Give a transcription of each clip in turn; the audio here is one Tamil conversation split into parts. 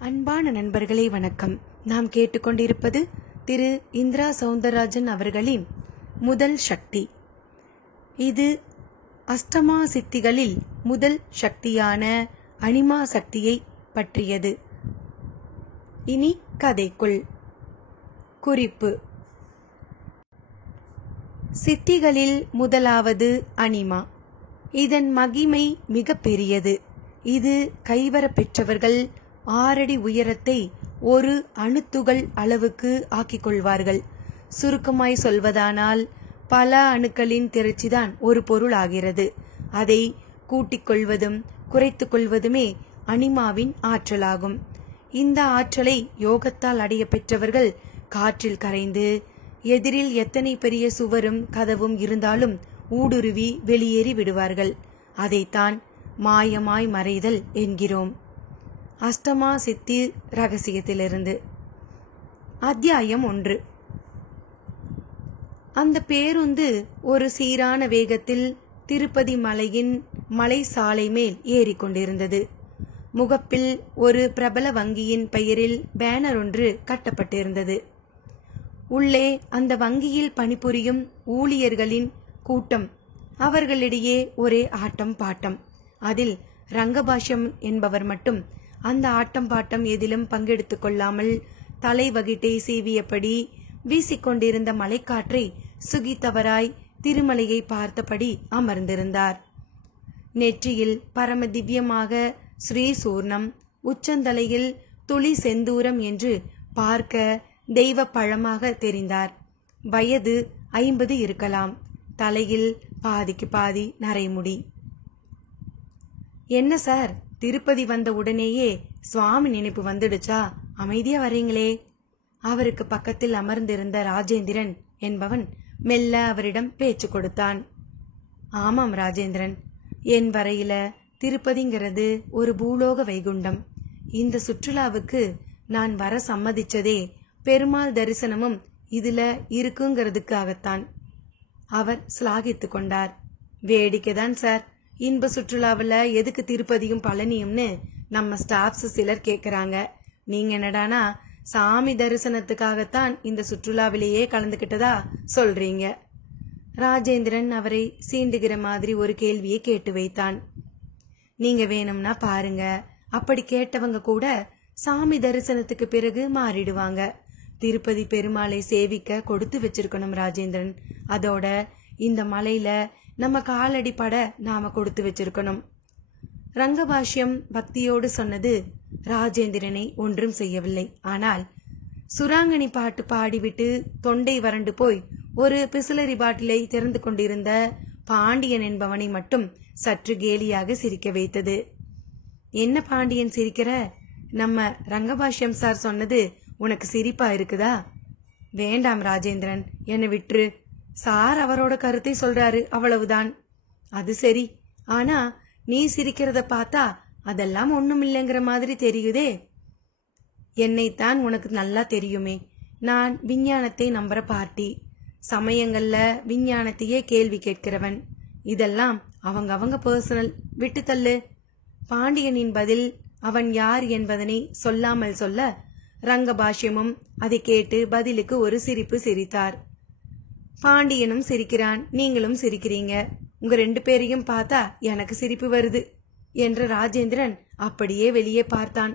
அன்பான நண்பர்களே வணக்கம். நாம் கேட்டுக்கொண்டிருப்பது திரு இந்திரா சௌந்தரராஜன் அவர்களின் முதல் சக்தி. இது அஷ்டமா சித்திகளில் முதல் சக்தியான அனிமா சக்தியை பற்றியது. இனி கதைக்குள். குறிப்பு: சித்திகளில் முதலாவது அனிமா. இதன் மகிமை மிக பெரியது. இது கைவர பெற்றவர்கள் 6 அடி உயரத்தை ஒரு அணுத்துகள் அளவுக்கு ஆக்கிக் கொள்வார்கள். சுருக்கமாய் சொல்வதானால், பல அணுக்களின் திரட்சிதான் ஒரு பொருள் ஆகிறது. அதை கூட்டிக் கொள்வதும் குறைத்துக் கொள்வதுமே அனிமாவின் ஆற்றலாகும். இந்த ஆற்றலை யோகத்தால் அடைய பெற்றவர்கள் காற்றில் கரைந்து, எதிரில் எத்தனை பெரிய சுவரும் கதவும் இருந்தாலும் ஊடுருவி வெளியேறி விடுவார்கள். அதைத்தான் மாயமாய் மறைதல் என்கிறோம். அஷ்டமா சித்தி ரகசியத்திலிருந்து. அத்தியாயம் 1. அந்த பேருந்து ஒரு சீரான வேகத்தில் திருப்பதி மலையின் மலை சாலை மேல் ஏறிக்கொண்டிருந்தது. முகப்பில் ஒரு பிரபல வங்கியின் பெயரில் பேனர் ஒன்று கட்டப்பட்டிருந்தது. உள்ளே அந்த வங்கியில் பணிபுரியும் ஊழியர்களின் கூட்டம். அவர்களிடையே ஒரே ஆட்டம் பாட்டம். அதில் ரங்கபாஷ்யம் என்பவர் மட்டும் அந்த ஆட்டம் பாட்டம் எதிலும் பங்கெடுத்துக் கொள்ளாமல் தலைவகிட்டை சீவியபடி வீசிக்கொண்டிருந்த மலைக்காற்றை சுகித்தவராய் திருமலையை பார்த்தபடி அமர்ந்திருந்தார். நெற்றியில் பரம திவ்யமாக ஸ்ரீ சூர்ணம், உச்சந்தலையில் துளி செந்தூரம் என்று பார்க்க தெய்வ பழமாக தெரிந்தார். வயது 50 இருக்கலாம். தலையில் பாதிக்கு பாதி நரைமுடி. என்ன சார், திருப்பதி வந்த உடனேயே சுவாமி நினைப்பு வந்துடுச்சா? அமைதியா வரீங்களே? அவருக்கு பக்கத்தில் அமர்ந்திருந்த ராஜேந்திரன் என்பவன் மெல்ல அவரிடம் பேச்சு கொடுத்தான். ஆமாம் ராஜேந்திரன், என் வரையில திருப்பதிங்கிறது ஒரு பூலோக வைகுண்டம். இந்த சுற்றுலாவுக்கு நான் வர சம்மதிச்சதே பெருமாள் தரிசனமும் இதுல இருக்குங்கிறதுக்காகத்தான். அவர் சிலாகித்து கொண்டார். வேடிக்கைதான் சார். இன்ப சுற்றுலாவில் எதுக்கு திருப்பதியும் பழனியும்னு நம்ம ஸ்டாப்ஸ் சிலர் கேட்குறாங்க. நீங்க என்னடானா சாமி தரிசனத்துக்காகத்தான் இந்த சுற்றுலாவிலேயே கலந்துக்கிட்டதா சொல்றீங்க. ராஜேந்திரன் அவரை சீண்டுகிற மாதிரி ஒரு கேள்வியை கேட்டு வைத்தான். நீங்க வேணும்னா பாருங்க, அப்படி கேட்டவங்க கூட சாமி தரிசனத்துக்கு பிறகு மாறிடுவாங்க. திருப்பதி பெருமாளை சேவிக்க கொடுத்து வச்சிருக்கணும் ராஜேந்திரன். அதோட இந்த மலையில நம்ம காலடி பட நாம கொடுத்து வச்சிருக்கணும். ரங்கபாஷ்யம் பக்தியோடு சொன்னது ராஜேந்திரனை ஒன்றும் செய்யவில்லை. ஆனால் சுராங்கனி பாட்டு பாடிவிட்டு தொண்டை வறண்டு போய் ஒரு பிசிலரி பாட்டிலை திறந்து கொண்டிருந்த பாண்டியன் என்பவனை மட்டும் சற்று கேலியாக சிரிக்க வைத்தது. என்ன பாண்டியன் சிரிக்கிற? நம்ம ரங்கபாஷ்யம் சார் சொன்னது உனக்கு சிரிப்பா இருக்குதா? வேண்டாம் ராஜேந்திரன், என்னை விட்டுரு. சார் அவரோட கருத்தை சொல்றாரு, அவ்வளவுதான். அது சரி, ஆனா நீ சிரிக்கிறத பார்த்தா அதெல்லாம் ஒண்ணும் இல்லைங்கிற மாதிரி தெரியுதே. என்னைத்தான் உனக்கு நல்லா தெரியுமே. நான் விஞ்ஞானத்தை நம்புற பார்ட்டி. சமயங்கள்ல விஞ்ஞானத்தையே கேள்வி கேட்கிறவன். இதெல்லாம் அவங்க பர்சனல், விட்டு தள்ளு. பாண்டியனின் பதில் அவன் யார் என்பதனை சொல்லாமல் சொல்ல ரங்கபாஷ்யமும் அதை கேட்டு பதிலுக்கு ஒரு சிரிப்பு சிரித்தார். பாண்டியனும் சிரிக்கிறான், நீங்களும் சிரிக்கிறீங்க. உங்க 2 பேரையும் பார்த்தா எனக்கு சிரிப்பு வருது என்ற ராஜேந்திரன் அப்படியே வெளியே பார்த்தான்.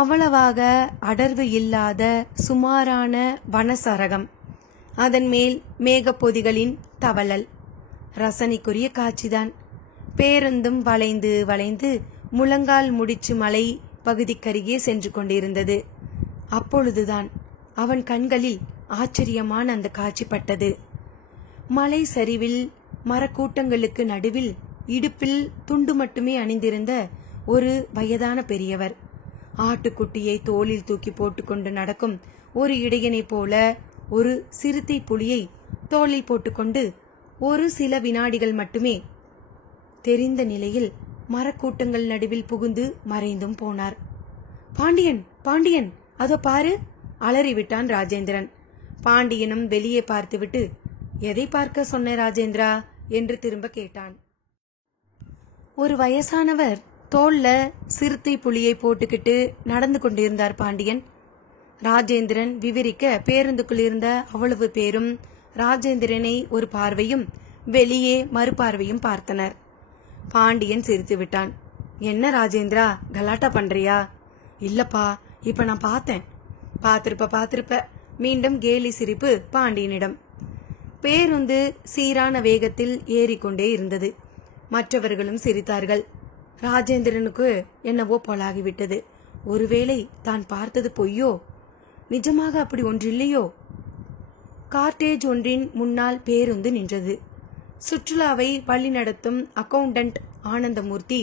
அவ்வளவாக அடர்வு இல்லாத சுமாரான வனசரகம், அதன் மேல் மேகப்பொதிகளின் தவளல். ரசனைக்குரிய காட்சிதான். பேருந்தும் வளைந்து வளைந்து முழங்கால் முடிச்சு மலை பகுதிக்கருகே சென்று கொண்டிருந்தது. அப்பொழுதுதான் அவன் கண்களில் ஆச்சரியமான அந்த காட்சி பட்டது. மலை சரிவில் மரக்கூட்டங்களுக்கு நடுவில் இடுப்பில் துண்டு மட்டுமே அணிந்திருந்த ஒரு வயதான பெரியவர், ஆட்டுக்குட்டியை தோளில் தூக்கி போட்டுக்கொண்டு நடக்கும் ஒரு இடையனை போல ஒரு சிறுத்தை புலியை தோளில் போட்டுக்கொண்டு ஒரு சில வினாடிகள் மட்டுமே தெரிந்த நிலையில் மரக்கூட்டங்கள் நடுவில் புகுந்து மறைந்தும் போனார். பாண்டியன், பாண்டியன், அதோ பாரு! அலறிவிட்டான் ராஜேந்திரன். பாண்டியனும் வெளியே பார்த்துவிட்டு, எதை பார்க்க சொன்ன ராஜேந்திரா என்று திரும்ப கேட்டான். ஒரு வயசானவர் தோல்ல சிறுத்தை புலியை போட்டுக்கிட்டு நடந்து கொண்டிருந்தார் பாண்டியன். ராஜேந்திரன் விவரிக்க பேருந்துக்குள் இருந்த அவ்வளவு பேரும் ராஜேந்திரனை ஒரு பார்வையும் வெளியே மறுபார்வையும் பார்த்தனர். பாண்டியன் சிரித்து விட்டான். என்ன ராஜேந்திரா, கலாட்டா பண்றியா? இல்லப்பா, இப்ப நான் பார்த்தேன். பாத்திருப்ப. மீண்டும் கேலி சிரிப்பு பாண்டியனிடம். பேருந்து சீரான வேகத்தில் ஏறிக்கொண்டே இருந்தது. மற்றவர்களும் சிரித்தார்கள். ராஜேந்திரனுக்கு என்னவோ போலாகிவிட்டது. ஒருவேளை தான் பார்த்தது பொய்யோ? நிஜமாக அப்படி ஒன்றில்லையோ? கார்டேஜ் ஒன்றின் முன்னால் பேருந்து நின்றது. சுற்றுலாவை வழி நடத்தும் அக்கவுண்டன்ட் ஆனந்தமூர்த்தி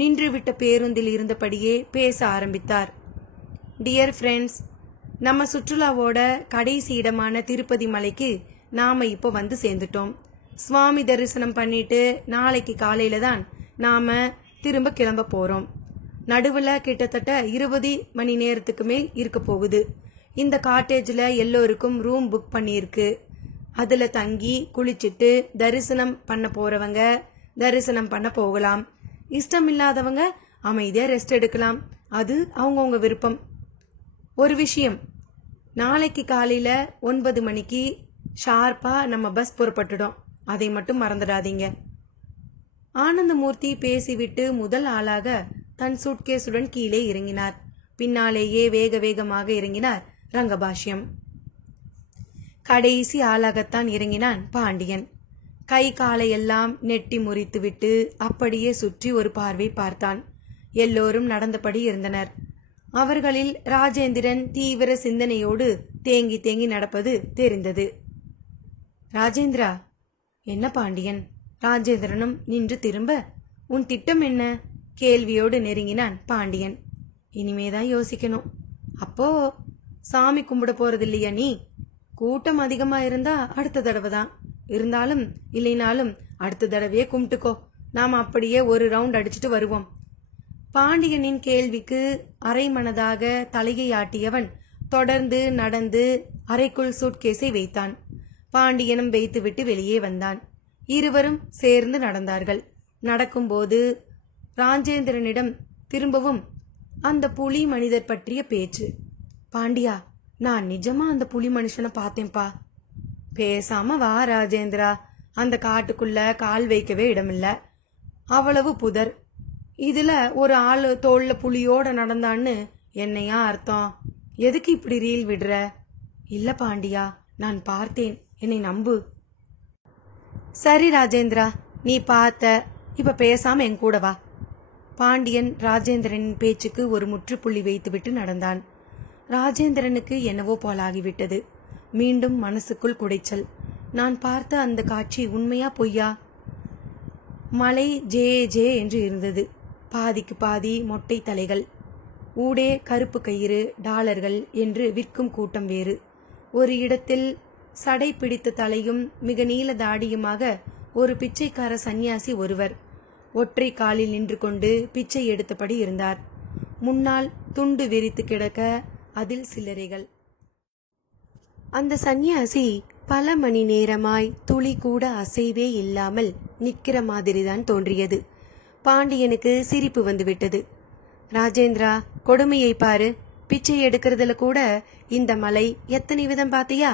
நின்றுவிட்ட பேருந்தில் இருந்தபடியே பேச ஆரம்பித்தார். டியர் ஃப்ரெண்ட்ஸ், நம்ம சுற்றுலாவோட கடைசி இடமான திருப்பதி மலைக்கு நாம இப்போ வந்து சேர்ந்துட்டோம். சுவாமி தரிசனம் பண்ணிட்டு நாளைக்கு காலையில தான் நாம திரும்ப கிளம்ப போறோம். நடுவுல கிட்டத்தட்ட 20 மணி நேரத்துக்கு மேல் இருக்க போகுது. இந்த காட்டேஜ்ல எல்லோருக்கும் ரூம் புக் பண்ணியிருக்கு. அதுல தங்கி குளிச்சுட்டு தரிசனம் பண்ண போறவங்க தரிசனம் பண்ண போகலாம். இஷ்டம் இல்லாதவங்க அமைதியா ரெஸ்ட் எடுக்கலாம். அது அவங்கவுங்க விருப்பம். ஒரு விஷயம், நாளைக்கு காலையில 9 மணிக்கு ஷார்ப்பா நம்ம பஸ் புறப்பட்டுடும். அதை மட்டும் மறந்துடாதீங்க. ஆனந்தமூர்த்தி பேசிவிட்டு முதல் ஆளாக தன் சூட்கேஸுடன் கீழே இறங்கினார். பின்னாலேயே வேக வேகமாக இறங்கினார் ரங்கபாஷ்யம். கடைசி ஆளாகத்தான் இறங்கினான் பாண்டியன். கை காலையெல்லாம் நெட்டி முறித்துவிட்டு அப்படியே சுற்றி ஒரு பார்வை பார்த்தான். எல்லோரும் நடந்தபடி இருந்தனர். அவர்களில் ராஜேந்திரன் தீவிர சிந்தனையோடு தேங்கி தேங்கி நடப்பது தெரிந்தது. ராஜேந்திரா. என்ன பாண்டியன்? ராஜேந்திரனும் நின்று திரும்ப, உன் திட்டம் என்ன? கேள்வியோடு நெருங்கினான் பாண்டியன். இனிமேதான் யோசிக்கணும். அப்போ சாமி கும்பிட போறதில்லையா நீ? கூட்டம் அதிகமா இருந்தா அடுத்த தடவை தான். இருந்தாலும் இல்லைனாலும் அடுத்த தடவையே கும்பிட்டுக்கோ. நாம அப்படியே ஒரு ரவுண்ட் அடிச்சுட்டு வருவோம். பாண்டியனின் கேள்விக்கு அரை மனதாக தலையை ஆட்டியவன் தொடர்ந்து நடந்து அறைக்குள் சூட்கேஸை வைத்தான். பாண்டியனும் வைத்துவிட்டு வெளியே வந்தான். இருவரும் சேர்ந்து நடந்தார்கள். நடக்கும்போது ராஜேந்திரனிடம் திரும்பவும் அந்த புலி மனிதர் பற்றிய பேச்சு. பாண்டியா, நான் நிஜமா அந்த புலி மனுஷனை பார்த்தேன்பா. பேசாம வா ராஜேந்திரா. அந்த காட்டுக்குள்ள கால் வைக்கவே இடமில்ல. அவ்வளவு புதர். இதுல ஒரு ஆளு தோல்ல புலியோட நடந்தான்னு என்னையா அர்த்தம்? எதுக்கு இப்படி ரீல் விடுற? இல்ல பாண்டியா, நான் பார்த்தேன், என்னை நம்பு. சரி ராஜேந்திரா, நீ பார்த்த, இப்ப பேசாம என் கூட வா. பாண்டியன் ராஜேந்திரனின் பேச்சுக்கு ஒரு முற்றுப்புள்ளி வைத்துவிட்டு நடந்தான். ராஜேந்திரனுக்கு என்னவோ போலாகிவிட்டது. மீண்டும் மனசுக்குள் குடைச்சல். நான் பார்த்த அந்த காட்சி உண்மையா பொய்யா? மலை ஜே ஜே என்று இருந்தது. பாதிக்கு பாதி மொட்டை தலைகள், ஊடே கருப்பு கயிறு, டாலர்கள் என்று விற்கும் கூட்டம் வேறு. ஒரு இடத்தில் சடை பிடித்த தலையும் மிக நீள தாடியுமாக ஒரு பிச்சைக்கார சந்நியாசி ஒருவர் ஒற்றை காலில் நின்று கொண்டு பிச்சை எடுத்தபடி இருந்தார். முன்னால் துண்டு விரித்து கிடக்க அதில் சில்லறைகள். அந்த சந்நியாசி பல மணி நேரமாய் துளி கூட அசைவே இல்லாமல் நிற்கிற மாதிரிதான் தோன்றியது. பாண்டியனுக்கு சிரிப்பு வந்துவிட்டது. ராஜேந்திரா, கொடுமையை பாரு. பிச்சை எடுக்கிறதுல கூட இந்த மலை எத்தனை விதம் பாத்தியா?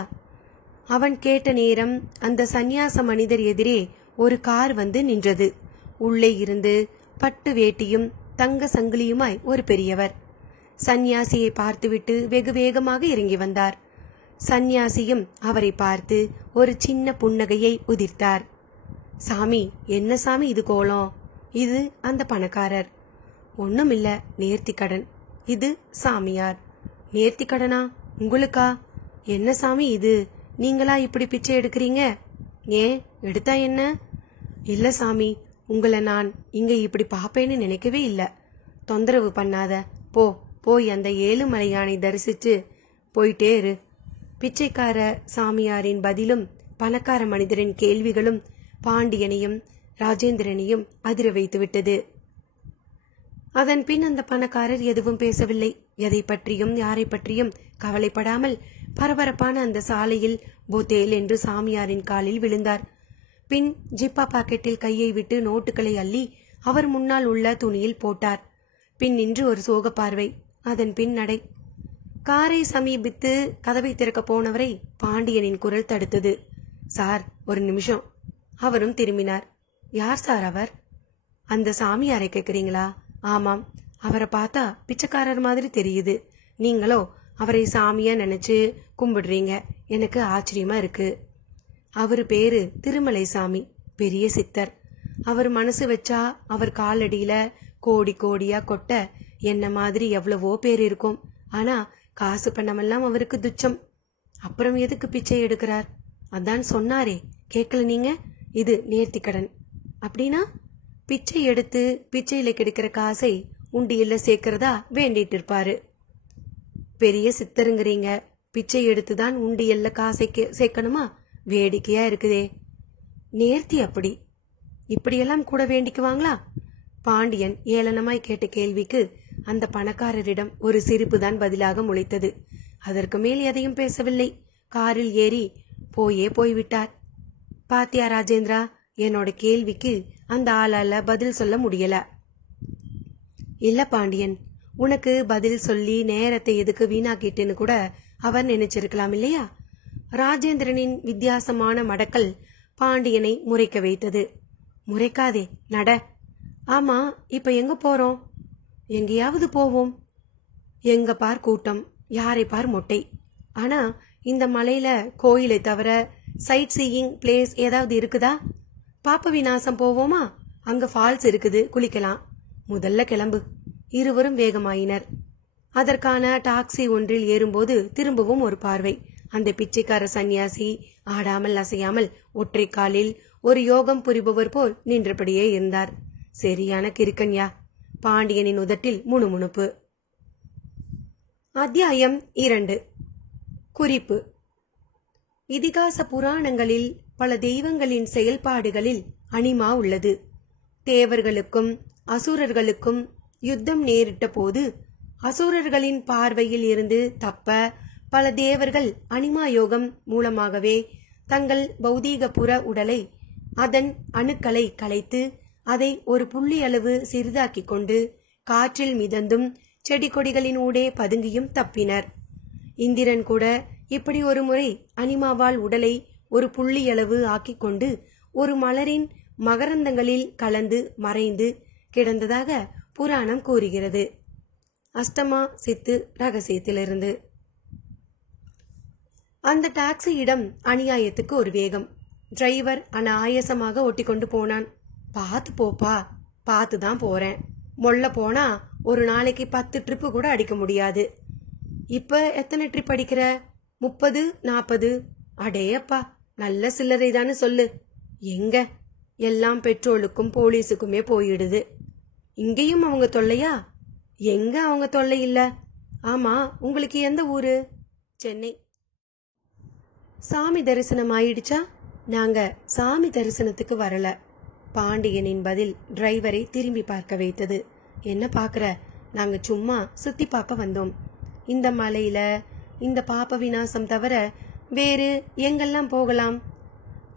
அவன் கேட்ட நேரம் அந்த சந்நியாச மனிதர் எதிரே ஒரு கார் வந்து நின்றது. உள்ளே இருந்து பட்டு வேட்டியும் தங்க சங்கிலியுமாய் ஒரு பெரியவர் சந்நியாசியை பார்த்துவிட்டு வெகு வேகமாக இறங்கி வந்தார். சந்நியாசியும் அவரை பார்த்து ஒரு சின்ன புன்னகையை உதிர்த்தார். சாமி, என்ன சாமி இது கோலம்? இது அந்த பணக்காரர். ஒண்ணுமில்ல, நேர்த்திக்கடன். இது சாமியார். நேர்த்திக்கடனா? உங்களுக்கா? என்ன சாமி இது, நீங்களா இப்படி பிச்சை எடுக்கிறீங்க? ஏன், எடுத்தா என்ன? இல்ல சாமி, உங்களை நான் இங்க இப்படி பாப்பேன்னு நினைக்கவே இல்ல. தொந்தரவு பண்ணாத, போய் அந்த ஏழுமலையானை தரிசிச்சு போயிட்டே இரு. பிச்சைக்கார சாமியாரின் பதிலும் பணக்கார மனிதரின் கேள்விகளும் பாண்டியனையும் ராஜேந்திரனையும் அதிர வைத்துவிட்டது. அதன் பின் அந்த பணக்காரர் எதுவும் பேசவில்லை. எதை பற்றியும் யாரை பற்றியும் கவலைப்படாமல் பரபரப்பான அந்த சாலையில் போத்தேல் என்று சாமியாரின் காலில் விழுந்தார். பின் ஜிப்பா பாக்கெட்டில் கையை விட்டு நோட்டுகளை அள்ளி அவர் முன்னால் உள்ள துணியில் போட்டார். பின் நின்று ஒரு சோக பார்வை, அதன் பின் நடை. காரை சமீபித்து கதவை திறக்க போனவரை பாண்டியனின் குரல் தடுத்தது. சார், ஒரு நிமிஷம். அவரும் திரும்பினார். யார் சார் அவர்? அந்த சாமியாரை கேக்குறீங்களா? ஆமாம். அவரை பார்த்தா பிச்சைக்காரர் மாதிரி தெரியுது. நீங்களோ அவரை சாமியா நினைச்சு கும்பிடுறீங்க. எனக்கு ஆச்சரியமா இருக்கு. அவரு பேரு திருமலை சாமி, பெரிய சித்தர். அவர் மனசு வச்சா அவர் காலடியில கோடி கோடியா கொட்ட என்ன மாதிரி எவ்வளவோ பேர் இருக்கும். ஆனா காசு பணமெல்லாம் அவருக்கு துச்சம். அப்புறம் எதுக்கு பிச்சை எடுக்கிறார்? அதான் சொன்னாரே, கேட்கல நீங்க? இது நேர்த்திக்கடன். அப்படின்னா பிச்சை எடுத்து பிச்சையில கிடைக்கிற காசை உண்டியல்ல சேர்க்கிறதா வேண்டிட்டு இருப்பாரு. பெரிய சித்தருங்கிறீங்க, பிச்சை எடுத்துதான் உண்டியல்ல காசை சேர்க்கணுமா? வேடிக்கையா இருக்குதே. நேர்த்தி அப்படி இப்படியெல்லாம் கூட வேண்டிக்குவாங்களா? பாண்டியன் ஏளனமாய் கேட்ட கேள்விக்கு அந்த பணக்காரரிடம் ஒரு சிரிப்பு தான் பதிலாக முளைத்தது. அதற்கு மேல் எதையும் பேசவில்லை. காரில் ஏறி போய்விட்டார். பாத்தியா ராஜேந்திரா, என்னோட கேள்விக்கு அந்த ஆளால பதில் சொல்ல முடியல. இல்ல பாண்டியன், உனக்கு பதில் சொல்லி நேரத்தை எதுக்கு வீணாக்கிட்டுன்னு கூட அவர் நினைச்சிருக்கலாம் இல்லையா? ராஜேந்திரனின் வித்தியாசமான மடக்கல் பாண்டியனை முறைக்க வைத்தது. முறைக்காதே, நட. ஆமா, இப்ப எங்க போறோம்? எங்கேயாவது போவோம். எங்க பார் கூட்டம், யாரை பார் மொட்டை. ஆனா இந்த மலையில கோயிலை தவிர சைட் சீயிங் பிளேஸ் ஏதாவது இருக்குதா? பாப்ப விநாசம் போவோமா? அங்க ஃபால்ஸ் இருக்குது, குளிக்கலாம். முதல்ல கிளம்பு. இருவரும் வேகமாயினர். அதற்கான டாக்ஸி ஒன்றில் ஏறும்போது திரும்பவும் ஒரு பார்வை. அந்த பிச்சைக்கார சன்னியாசி ஆடாமல் அசையாமல் ஒற்றை காலில் ஒரு யோகம் புரிபவர் போல் நின்றபடியே இருந்தார். சரியான கிறுக்கன்யா. பாண்டியனின் உதட்டில் முணுமுணுப்பு. அத்தியாயம் 2. குறிப்பு. இதிகாச புராணங்களில் பல தெய்வங்களின் செயல்பாடுகளில் அனிமா உள்ளது. தேவர்களுக்கும் அசுரர்களுக்கும் யுத்தம் நேரிட்ட போது அசுரர்களின் பார்வையில் இருந்து தப்ப பல தேவர்கள் அனிமா யோகம் மூலமாகவே தங்கள் பௌதீக புற உடலை, அதன் அணுக்களை கலைத்து அதை ஒரு புள்ளி அளவு சிறிதாக்கிக் கொண்டு காற்றில் மிதந்தும் செடி கொடிகளின் ஊடே பதுங்கியும் தப்பினர். இந்திரன் கூட இப்படி ஒரு முறை அனிமாவால் உடலை ஒரு புள்ளியளவு ஆக்கிக் கொண்டு ஒரு மலரின் மகரந்தங்களில் கலந்து மறைந்து கிடந்ததாக புராணம் கூறுகிறது. அஷ்டமா சித்து ரகசியத்திலிருந்து. அந்த டாக்ஸியிடம் அநியாயத்துக்கு ஒரு வேகம். டிரைவர் அனாயசமாக ஒட்டிக்கொண்டு போனான். பார்த்து போப்பா. பார்த்து தான் போறேன். மொள்ள போனா ஒரு நாளைக்கு 10 ட்ரிப்பு கூட அடிக்க முடியாது. இப்ப எத்தனை ட்ரிப் அடிக்கிற? 30, 40. அடேயப்பா, நல்ல சில்லறை தானே சொல்லு. எங்க எல்லாம் பெட்ரோலுக்கும் போலீஸுக்குமே போயிடுது. இங்கேயும் அவங்க தொல்லையா? எங்க அவங்க தொல்லை இல்ல. ஆமா, உங்களுக்கு எந்த ஊரு? சென்னை. சாமி தரிசனம் ஆயிடுச்சா? நாங்க சாமி தரிசனத்துக்கு வரல. பாண்டியனின் பதில் டிரைவரை திரும்பி பார்க்க வைத்தது. என்ன பாக்குற? நாங்க சும்மா சுத்தி பார்க்க வந்தோம். இந்த மலையில இந்த பாப்ப விநாசம் தவிர வேறு எங்கெல்லாம் போகலாம்?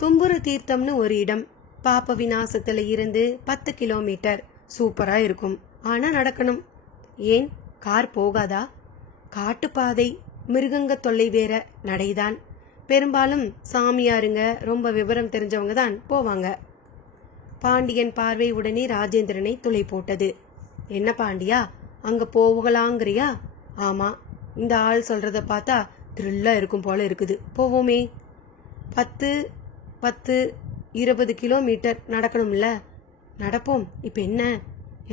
தும்புரு தீர்த்தம்னு ஒரு இடம். பாப்ப விநாசத்துல இருந்து 10 கிலோமீட்டர். சூப்பரா இருக்கும். ஆனா நடக்கணும். ஏன், கார் போகாதா? காட்டுப்பாதை, மிருகங்க தொல்லை வேற. நடைதான். பெரும்பாலும் சாமியாருங்க, ரொம்ப விவரம் தெரிஞ்சவங்க தான் போவாங்க. பாண்டியன் பார்வை உடனே ராஜேந்திரனை துளை போட்டது. என்ன பாண்டியா, அங்க போகலாங்கிறியா? ஆமா, இந்த ஆள் சொல்றத பார்த்தா த்ரில்லா இருக்கும் போல இருக்குது. போவோமே. 10, 20 கிலோமீட்டர் நடக்கணும்ல. நடப்போம். இப்ப என்ன?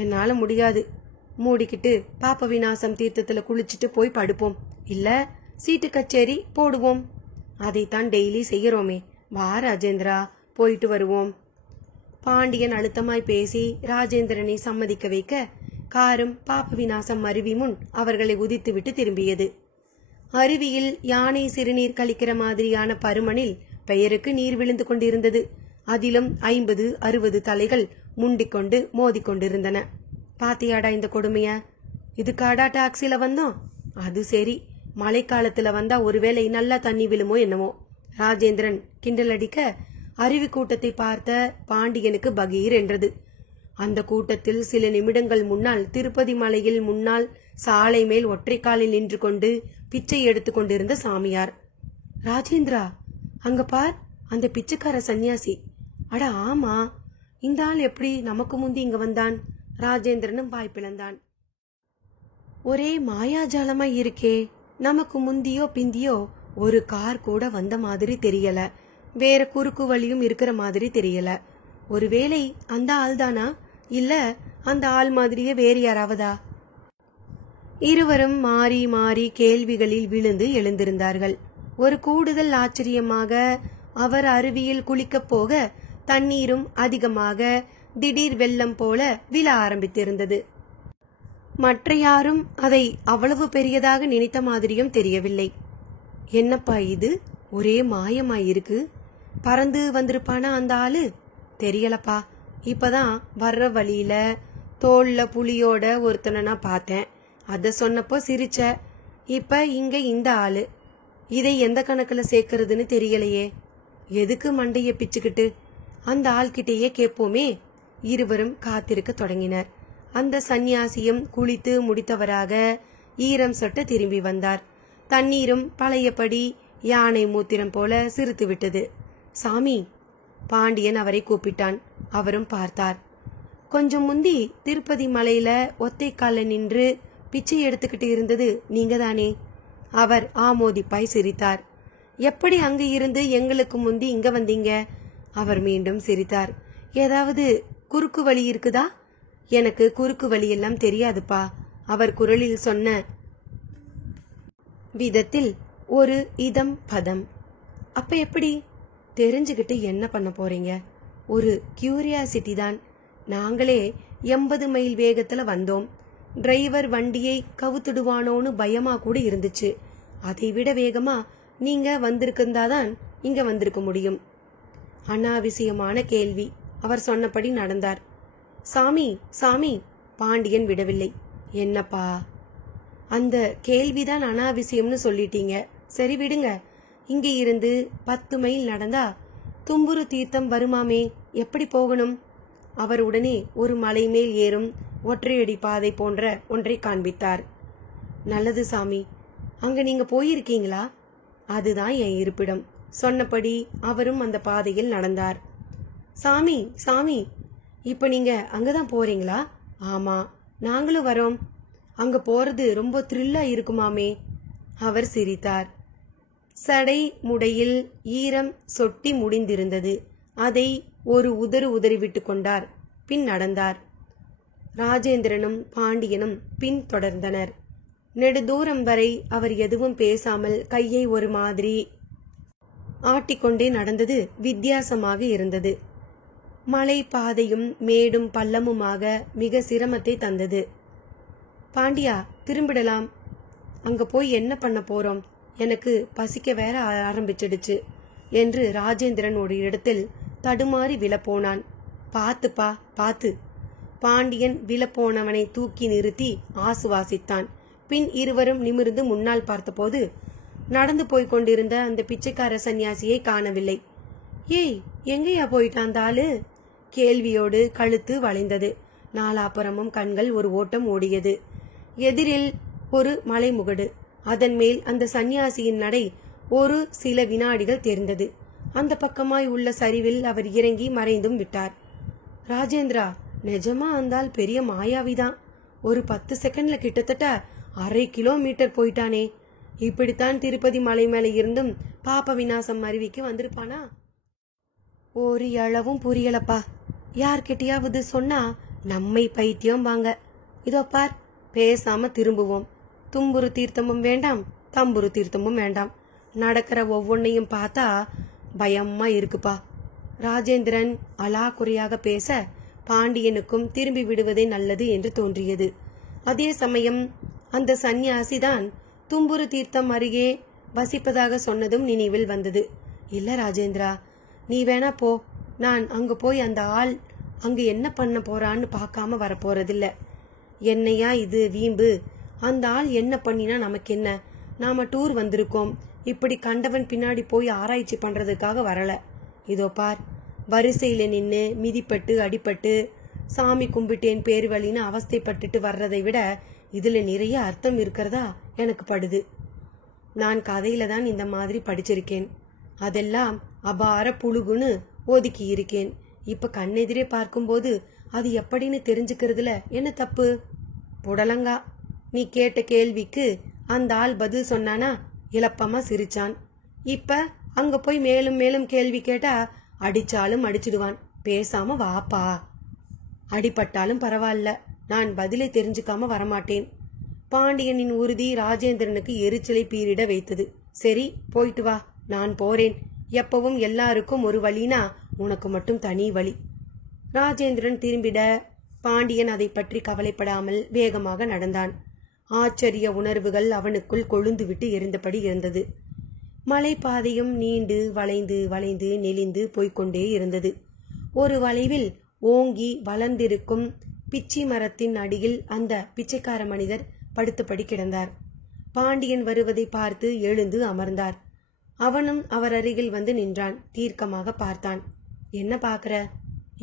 என்னால முடியாது. மூடிக்கிட்டு பாப்ப விநாசம் தீர்த்தத்துல குளிச்சுட்டு போய் படுப்போம். இல்ல சீட்டு கச்சேரி போடுவோம். அதைத்தான் டெய்லி செய்யறோமே. வா ராஜேந்திரா, போயிட்டு வருவோம். பாண்டியன் அழுத்தமாய் பேசி ராஜேந்திரனை சம்மதிக்க வைக்க காரும் பாப்ப விநாசம் அருவி முன் அவர்களை உதித்துவிட்டு திரும்பியது. அருவியில் யானை சிறுநீர் கழிக்கிற மாதிரியான பருமனில் பெயருக்கு நீர் விழுந்து கொண்டிருந்தது. அதிலும் 50, 60 தலைகள் முண்டிக்கொண்டு மோதிக்கொண்டிருந்தன. பாத்தியாடா இந்த கொடுமைய? இதுக்காடா டாக்ஸில வந்தோம்? அது சரி, மழைக்காலத்துல வந்தா ஒருவேளை நல்லா தண்ணி விழுமோ என்னமோ. ராஜேந்திரன் கிண்டல் அடிக்க அருவி கூட்டத்தை பார்த்த பாண்டியனுக்கு பகீர் என்றது. அந்த கூட்டத்தில் சில நிமிடங்கள் முன்னால் திருப்பதி மலையில் முன்னால் சாலை மேல் ஒற்றைக்காலில் நின்று கொண்டு பிச்சை எடுத்து கொண்டிருந்த சாமியார். ராஜேந்திரா, அங்க பார், அந்த பிச்சைக்கார சன்னியாசி. அட ஆமா, இந்த ஆள் எப்படி நமக்கு முந்தி இங்க வந்தான்? ராஜேந்திரனும் வாய் பிளந்தான். ஒரே மாயாஜாலமா இருக்கே. நமக்கு முந்தியோ பிந்தியோ ஒரு கார் கூட வந்த மாதிரி தெரியல. வேற குறுக்கு வழியும் இருக்கிற மாதிரி தெரியல. ஒருவேளை அந்த ஆள் தானா, இல்ல அந்த ஆள் மாதிரியே வேறு யாராவதா? இருவரும் மாறி மாறி கேள்விகளில் விழுந்து எழுந்திருந்தார்கள். ஒரு கூடுதல் ஆச்சரியமாக அவர் அருவியில் குளிக்கப் போக தண்ணீரும் அதிகமாக திடீர் வெள்ளம் போல விழ ஆரம்பித்திருந்தது. மற்ற யாரும் அதை அவ்வளவு பெரியதாக நினைத்த மாதிரியும் தெரியவில்லை. என்னப்பா இது, ஒரே மாயமாயிருக்கு. பறந்து வந்திருப்பானா அந்த ஆளு? தெரியலப்பா. இப்பதான் வர்ற வழியில தோல்ல புலியோட ஒருத்தனை நான் பார்த்தேன். அத சொன்னப்போ சிரிச்ச. இப்ப இங்க இந்த ஆளு. இதை எந்த கணக்குல சேர்க்கறதுன்னு தெரியலையே. எதுக்கு மண்டைய பிச்சுக்கிட்டு? அந்த ஆள்கிட்டயே கேட்போமே. இருவரும் காத்திருக்க தொடங்கினர். அந்த சந்நியாசியும் குளித்து முடித்தவராக ஈரம் சொட்ட திரும்பி வந்தார். தண்ணீரும் பழையபடி யானை மூத்திரம் போல சிரித்து விட்டது. சாமி, பாண்டியன் அவரை கூப்பிட்டான். அவரும் பார்த்தார். கொஞ்சம் முந்தி திருப்பதி மலையில ஒத்தைக்கால நின்று பிச்சை எடுத்துக்கிட்டு இருந்தது நீங்க தானே? அவர் ஆமோதிப்பாய் சிரித்தார். எப்படி அங்கு இருந்து எங்களுக்கு முந்தி இங்க வந்தீங்க? அவர் மீண்டும் சிரித்தார். ஏதாவது குறுக்கு வழி இருக்குதா? எனக்கு குறுக்கு வழி எல்லாம் தெரியாதுப்பா. அவர் குரலில் சொன்ன விதத்தில் ஒரு இதம் பதம். அப்ப எப்படி? தெரிஞ்சுக்கிட்டு என்ன பண்ண போறீங்க? ஒரு கியூரியாசிட்டி தான். நாங்களே 80 மைல் வேகத்துல வந்தோம். டிரைவர் வண்டியை கவுத்துடுவானோன்னு பயமா கூட இருந்துச்சு. அதை விட வேகமா நீங்க வந்திருந்தாதான் இங்க வந்திருக்க முடியும். அனாவசியமான கேள்வி. அவர் சொன்னபடி நடந்தார். சாமி, சாமி, பாண்டியன் விடவில்லை. என்னப்பா? அந்த கேள்விதான் அனாவசியம்னு சொல்லிட்டீங்க. சரி விடுங்க. இங்க இருந்து 10 மைல் நடந்தா தும்புரு தீர்த்தம் வருமாமே, எப்படி போகணும்? அவர் உடனே ஒரு மலை மேல் ஏறும் ஒற்றையடி பாதை போன்ற ஒன்றை காண்பித்தார். நல்லது சாமி, அங்க நீங்க போயிருக்கீங்களா? அதுதான் என் இருப்பிடம். சொன்னபடி அவரும் அந்த பாதையில் நடந்தார். சாமி, சாமி, இப்ப நீங்க அங்கதான் போறீங்களா? ஆமா, நாங்களும் வரோம். அங்க போறது ரொம்ப த்ரில்லா இருக்குமாமே. அவர் சிரித்தார். சடை முடையில் ஈரம் சொட்டி முடிந்திருந்தது. அதை ஒரு உதறி விட்டு கொண்டார். பின் நடந்தார். ராஜேந்திரனும் பாண்டியனும் பின் தொடர்ந்தனர். நெடுதூரம் வரை அவர் எதுவும் பேசாமல் கையை ஒரு மாதிரி ஆட்டிக்கொண்டே நடந்தது வித்தியாசமாக இருந்தது. மலை பாதையும் மேடும் பள்ளமுமாக மிக சிரமத்தை தந்தது. பாண்டியா, திரும்பிடலாம். அங்க போய் என்ன பண்ண போறோம்? எனக்கு பசிக்க வேற ஆரம்பிச்சிடுச்சு என்று ராஜேந்திரன் ஒரு இடத்தில் தடுமாறி விழப்போனான். பாத்துப்பா, பாத்து. பாண்டியன் விழப்போனவனை தூக்கி நிறுத்தி ஆசுவாசித்தான். பின் இருவரும் நிமிர்ந்து முன்னால் பார்த்தபோது நடந்து போய்க் கொண்டிருந்த அந்த பிச்சைக்கார சன்னியாசியை காணவில்லை. ஏய், எங்கேயா போயிட்டான் அந்த ஆளு? கேள்வியோடு கழுத்து வளைந்தது. நாலாபுறமும் கண்கள் ஒரு ஓட்டம் ஓடியது. எதிரில் ஒரு மலைமுகடு. அதன் மேல் அந்த சன்னியாசியின் நடை ஒரு சில வினாடிகள் தெரிந்தது. அந்த பக்கமாய் உள்ள சரிவில் அவர் இறங்கி மறைந்தும் விட்டார். ராஜேந்திரா, நிஜமா அந்தால் பெரிய மாயாவிதான். ஒரு 10 செகண்ட்ல கிட்டத்தட்ட 1/2 கிலோமீட்டர் போயிட்டானே. இப்படித்தான் திருப்பதி மலை மேல இருந்தும் பாப்ப விநாசம் அருவிக்கு வந்திருப்பானா? ஒரு அளவும் புரியலப்பா. யார்கிட்டயாவது சொன்னா நம்மை பைத்தியம் வாங்க. இதோ பார், பேசாம திரும்புவோம். தும்புரு தீர்த்தமும் வேண்டாம், தம்புரு தீர்த்தமும் வேண்டாம். நடக்கிற ஒவ்வொன்னையும் பார்த்தா பயமா இருக்குப்பா. ராஜேந்திரன் அலாக்குறையாக பேச பாண்டியனுக்கும் திரும்பி விடுவதே நல்லது என்று தோன்றியது. அதே சமயம் அந்த சந்நியாசிதான் தும்புரு தீர்த்தம் அருகே வசிப்பதாக சொன்னதும் நினைவில் வந்தது. இல்ல ராஜேந்திரா, நீ வேணா போ. நான் அங்க போய் அந்த ஆள் அங்க என்ன பண்ண போறான்னு பார்க்காம வரப்போறதில்ல. என்னையா இது வீம்பு? அந்த ஆள் என்ன பண்ணினா நமக்கு என்ன? நாம டூர் வந்திருக்கோம். இப்படி கண்டவன் பின்னாடி போய் ஆராய்ச்சி பண்றதுக்காக வரல. இதோ பார், வரிசையில நின்னு மிதிப்பட்டு அடிப்பட்டு சாமி கும்பிட்டேன் பேர் வழின்னு அவஸ்தைப்பட்டுட்டு வர்றதை விட இதுல நிறைய அர்த்தம் இருக்கிறதா எனக்கு படுது. நான் கதையில தான் இந்த மாதிரி படிச்சிருக்கேன். அதெல்லாம் அபார புழுகுன்னு ஒதுக்கி இருக்கேன். இப்ப கண்ணெதிரே பார்க்கும்போது அது எப்படின்னு தெரிஞ்சுக்கிறதுல என்ன தப்பு? புடலங்கா, நீ கேட்ட கேள்விக்கு அந்த ஆள் பதில் சொன்னானா? இலப்பமா சிரிச்சான். இப்ப அங்க போய் மேலும் மேலும் கேள்வி கேட்டா அடிச்சாலும் அடிச்சிடுவான். பேசாம வாப்பா. அடிபட்டாலும் பரவாயில்ல, நான் பதிலை தெரிஞ்சுக்காம வரமாட்டேன். பாண்டியனின் உறுதி ராஜேந்திரனுக்கு எரிச்சலை பீரிட வைத்தது. சரி, போயிட்டு வா, நான் போறேன். எப்பவும் எல்லாருக்கும் ஒரு வழினா உனக்கு மட்டும் தனி வழி. ராஜேந்திரன் திரும்பிட பாண்டியன் அதை பற்றி கவலைப்படாமல் வேகமாக நடந்தான். ஆச்சரிய உணர்வுகள் அவனுக்குள் கொழுந்து விட்டு எரிந்தபடி இருந்தது. மலைப்பாதையும் நீண்டு வளைந்து வளைந்து நெளிந்து போய்கொண்டே இருந்தது. ஒரு வளைவில் ஓங்கி வளர்ந்திருக்கும் பிச்சி மரத்தின் அடியில் அந்த பிச்சைக்கார மனிதர் படுத்தபடி கிடந்தார். பாண்டியன் வருவதை பார்த்து எழுந்து அமர்ந்தார். அவனும் அவர் அருகில் வந்து நின்றான். தீர்க்கமாக பார்த்தான். என்ன பாக்குற?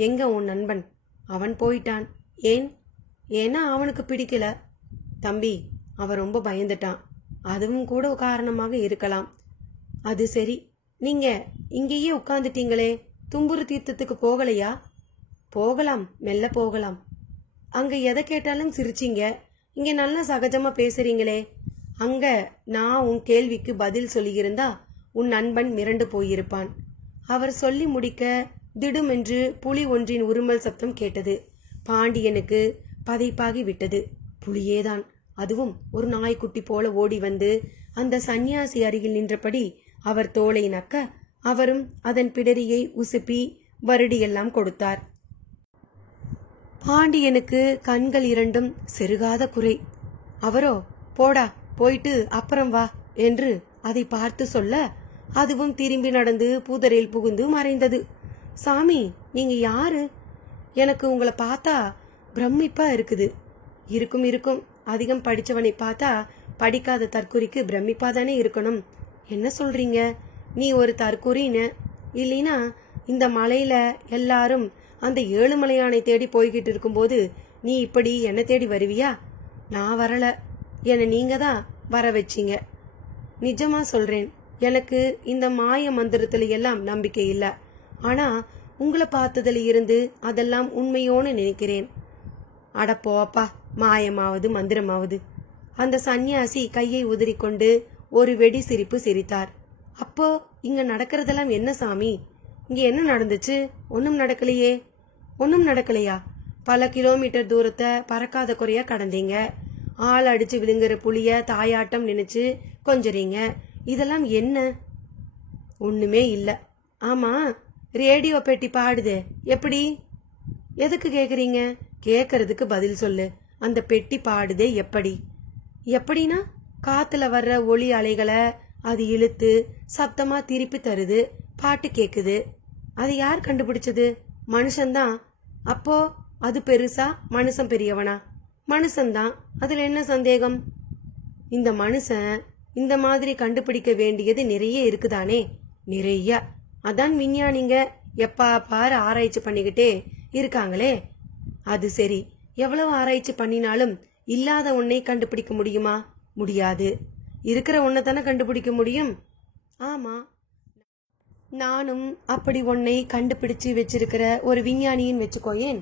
எங்க உன் நண்பன்? அவன் போயிட்டான். ஏன்? ஏன்னா அவனுக்கு பிடிக்கல. தம்பி, அவன் ரொம்ப பயந்துட்டான். அதுவும் கூட காரணமாக இருக்கலாம். அது சரி, நீங்க இங்கேயே உட்கார்ந்துட்டீங்களே, தும்புரு தீர்த்தத்துக்கு போகலையா? போகலாம், மெல்ல போகலாம். அங்க எதை கேட்டாலும் சிரிச்சிங்க, இங்க நல்லா சகஜமா பேசுறீங்களே. அங்க நான் உன் கேள்விக்கு பதில் சொல்லியிருந்தா உன் நண்பன் மிரண்டு போயிருப்பான். அவர் சொல்லி முடிக்க திடுமென்று புலி ஒன்றின் உருமல் சத்தம் கேட்டது. பாண்டியனுக்கு பதைப்பாகி விட்டது. புலியேதான், அதுவும் ஒரு நாய்க்குட்டி போல ஓடி வந்து அந்த சந்நியாசி அருகில் நின்றபடி அவர் தோளை நக்க அவரும் அதன் பிடரியை உசுப்பி வருடியெல்லாம் கொடுத்தார். பாண்டியனுக்கு கண்கள் இரண்டும் செருகாத குறை. அவரோ போடா, போயிட்டு அப்புறம் வா என்று அதை பார்த்து சொல்ல அதுவும் திரும்பி நடந்து புதரில் புகுந்து மறைந்தது. சாமி, நீங்க யாரு? எனக்கு உங்களை பார்த்தா பிரமிப்பா இருக்குது. இருக்கும் இருக்கும், அதிகம் படிச்சவனை பார்த்தா படிக்காத தற்குறிக்கு பிரமிப்பா தானே இருக்கணும். என்ன சொல்றீங்க? நீ ஒரு தற்குறின்னு இல்லைனா இந்த மலையில எல்லாரும் அந்த ஏழுமலையானை தேடி போய்கிட்டு இருக்கும்போது நீ இப்படி என்ன தேடி வருவியா? நான் வரல, என்னை நீங்க தான் வர வச்சிங்க. நிஜமா சொல்றேன், எனக்கு இந்த மாய மந்திரத்துல எல்லாம் நம்பிக்கை இல்ல. ஆனா உங்களை பார்த்ததுல இருந்து அதெல்லாம் உண்மையோன்னு நினைக்கிறேன். அட போப்பா, மாயமாவது மந்திரமாவது. அந்த சந்நியாசி கையை உதறிக்கொண்டு ஒரு வெடி சிரிப்பு சிரித்தார். அப்போ இங்க நடக்கிறதெல்லாம் என்ன சாமி? இங்க என்ன நடந்துச்சு? ஒன்னும் நடக்கலையே. ஒன்னும் நடக்கலையா? பல கிலோமீட்டர் தூரத்தை பறக்காத குறையா கடந்தீங்க. ஆள் அடிச்சு விழுங்குற புளிய தாயாட்டம் நினைச்சு கொஞ்சறீங்க. இதெல்லாம் என்ன? ஒண்ணுமே இல்ல. ஆமா, ரேடியோ பெட்டி பாடுதே, எப்படி? எதுக்கு கேக்குறீங்க? கேக்குறதுக்கு பதில் சொல்லு. அந்த பெட்டி பாடுதே எப்படி? எப்படின்னா, காத்துல வர்ற ஒளி அலைகளை அது இழுத்து சப்தமா திருப்பி தருது, பாட்டு கேக்குது. அது யார் கண்டுபிடிச்சது? மனுஷன்தான். அப்போ அது பெருசா, மனுஷன் பெரியவனா? மனுஷன்தான். அதுல என்ன சந்தேகம்? இந்த மனுஷன் இந்த மாதிரி கண்டுபிடிக்க வேண்டியது நிறைய இருக்குதானே? நிறைய. அதான் விஞ்ஞானிங்க எப்பா பாரு ஆராய்ச்சி பண்ணிக்கிட்டே இருக்காங்களே. அது சரி, எவ்வளவு ஆராய்ச்சி பண்ணினாலும் இல்லாத ஒன்னை கண்டுபிடிக்க முடியுமா? முடியாது. இருக்கிற ஒன்னை தானே கண்டுபிடிக்க முடியும். ஆமா, நானும் அப்படி ஒன்னை கண்டுபிடிச்சு வச்சிருக்கிற ஒரு விஞ்ஞானின்னு வச்சுக்கோயேன்.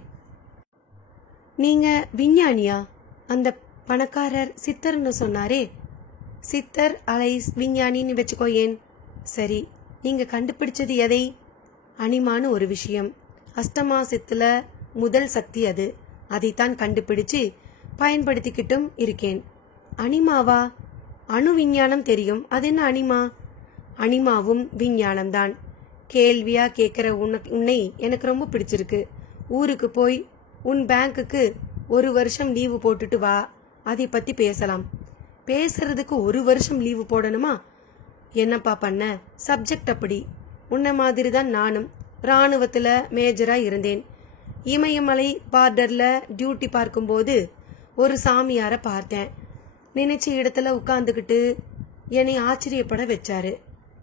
நீங்க விஞ்ஞானியா? அந்த பணக்காரர் சித்தர்னு சொன்னாரே, சித்தர் அலைஸ் விஞ்ஞானின்னு வச்சுக்கோயேன். சரி, நீங்க கண்டுபிடிச்சது எதை? அனிமான்னு ஒரு விஷயம். அஷ்டமாசத்துல முதல் சக்தி அது. அதைத்தான் கண்டுபிடிச்சு பயன்படுத்திக்கிட்டும் இருக்கேன். அனிமாவா? அணு விஞ்ஞானம் தெரியும், அது என்ன அனிமா? அனிமாவும் விஞ்ஞானம்தான். கேள்வியா கேட்கிற உன்னை எனக்கு ரொம்ப பிடிச்சிருக்கு. ஊருக்கு போய் உன் பேங்குக்கு 1 வருஷம் லீவு போட்டுட்டு வா, அதை பத்தி பேசலாம். பேசுறதுக்கு 1 வருஷம் லீவு போடணுமா? என்னப்பா பண்ண? சப்ஜெக்ட் அப்படி. உன்ன மாதிரி தான் நானும் ராணுவத்துல மேஜரா இருந்தேன். இமயமலை பார்டர்ல டியூட்டி பார்க்கும்போது ஒரு சாமியார பார்த்தேன். நினைச்ச இடத்துல உட்கார்ந்துகிட்டு என்னை ஆச்சரியப்பட வச்சாரு.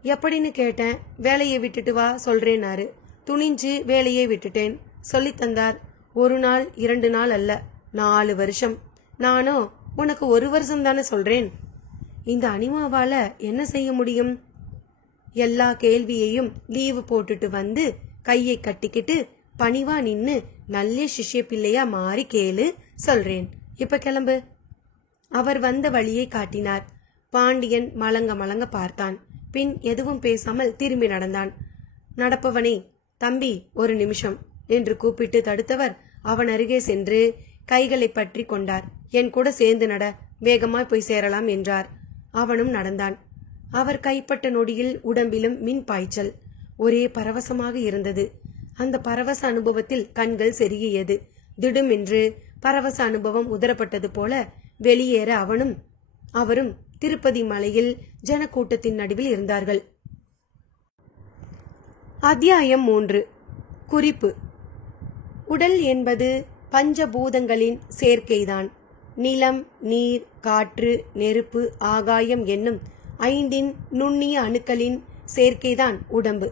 எப்படின்னு கேட்டேன். வேலையை விட்டுட்டு வா சொல்றேன்னாரு. துணிஞ்சு வேலையை விட்டுட்டேன். சொல்லி தந்தார். 1 நாள் 2 நாள் அல்ல, 4 வருஷம். நானோ உனக்கு 1 வருஷம் தானே சொல்றேன். இந்த அனிமாவால என்ன செய்ய முடியும்? எல்லா கேள்வியையும் லீவு போட்டுட்டு வந்து கையை கட்டிக்கிட்டு பணிவா நின்னு நல்ல சிஷ்ய பிள்ளையா மாறி கேளு, சொல்றேன். இப்ப கிளம்பு. அவர் வந்த வழியை காட்டினார். பாண்டியன் மலங்க மலங்க பார்த்தான். பின் எதுவும் பேசாமல் திரும்பி நடந்தான். நடப்பவனை, தம்பி 1 நிமிஷம் என்று கூப்பிட்டு தடுத்தவர் அவன் அருகே சென்று கைகளை பற்றி கொண்டார். என் கூட சேர்ந்து நட, வேகமாய் போய் சேரலாம் என்றார். அவனும் நடந்தான். அவர் கைப்பட்ட நொடியில் உடம்பிலும் மின் பாய்ச்சல். ஒரே பரவசமாக இருந்தது. அந்த பரவச அனுபவத்தில் கண்கள் செருகியது. திடுமென்று பரவச அனுபவம் உதரப்பட்டது போல வெளியேற அவரும் திருப்பதி மலையில் ஜனக்கூட்டத்தின் நடுவில் இருந்தார்கள். அத்தியாயம் 3. குறிப்பு. உடல் என்பது பஞ்சபூதங்களின் சேர்க்கைதான். நிலம், நீர், காற்று, நெருப்பு, ஆகாயம் என்னும் 5 நுண்ணிய அணுக்களின் சேர்க்கைதான் உடம்பு.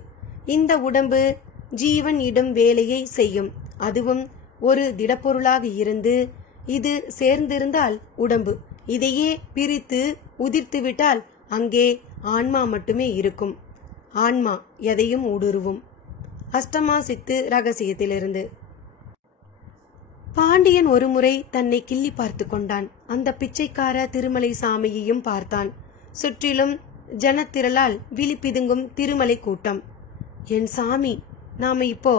இந்த உடம்பு ஜீவன் இடும் வேலையை செய்யும். அதுவும் ஒரு திடப்பொருளாக இருந்து இது சேர்ந்திருந்தால் உடம்பு. இதையே பிரித்து உதிர்த்துவிட்டால் அங்கே ஆன்மா மட்டுமே இருக்கும். ஆன்மா எதையும் ஊடுருவும். அஷ்டமா சித்து ரகசியத்திலிருந்து. பாண்டியன் ஒருமுறை தன்னை கிள்ளி பார்த்து கொண்டான். அந்த பிச்சைக்கார திருமலை சாமியையும் பார்த்தான். சுற்றிலும் ஜனத்திரளால் விழிப்பிதுங்கும் திருமலை கூட்டம். என் சாமி, நாம இப்போ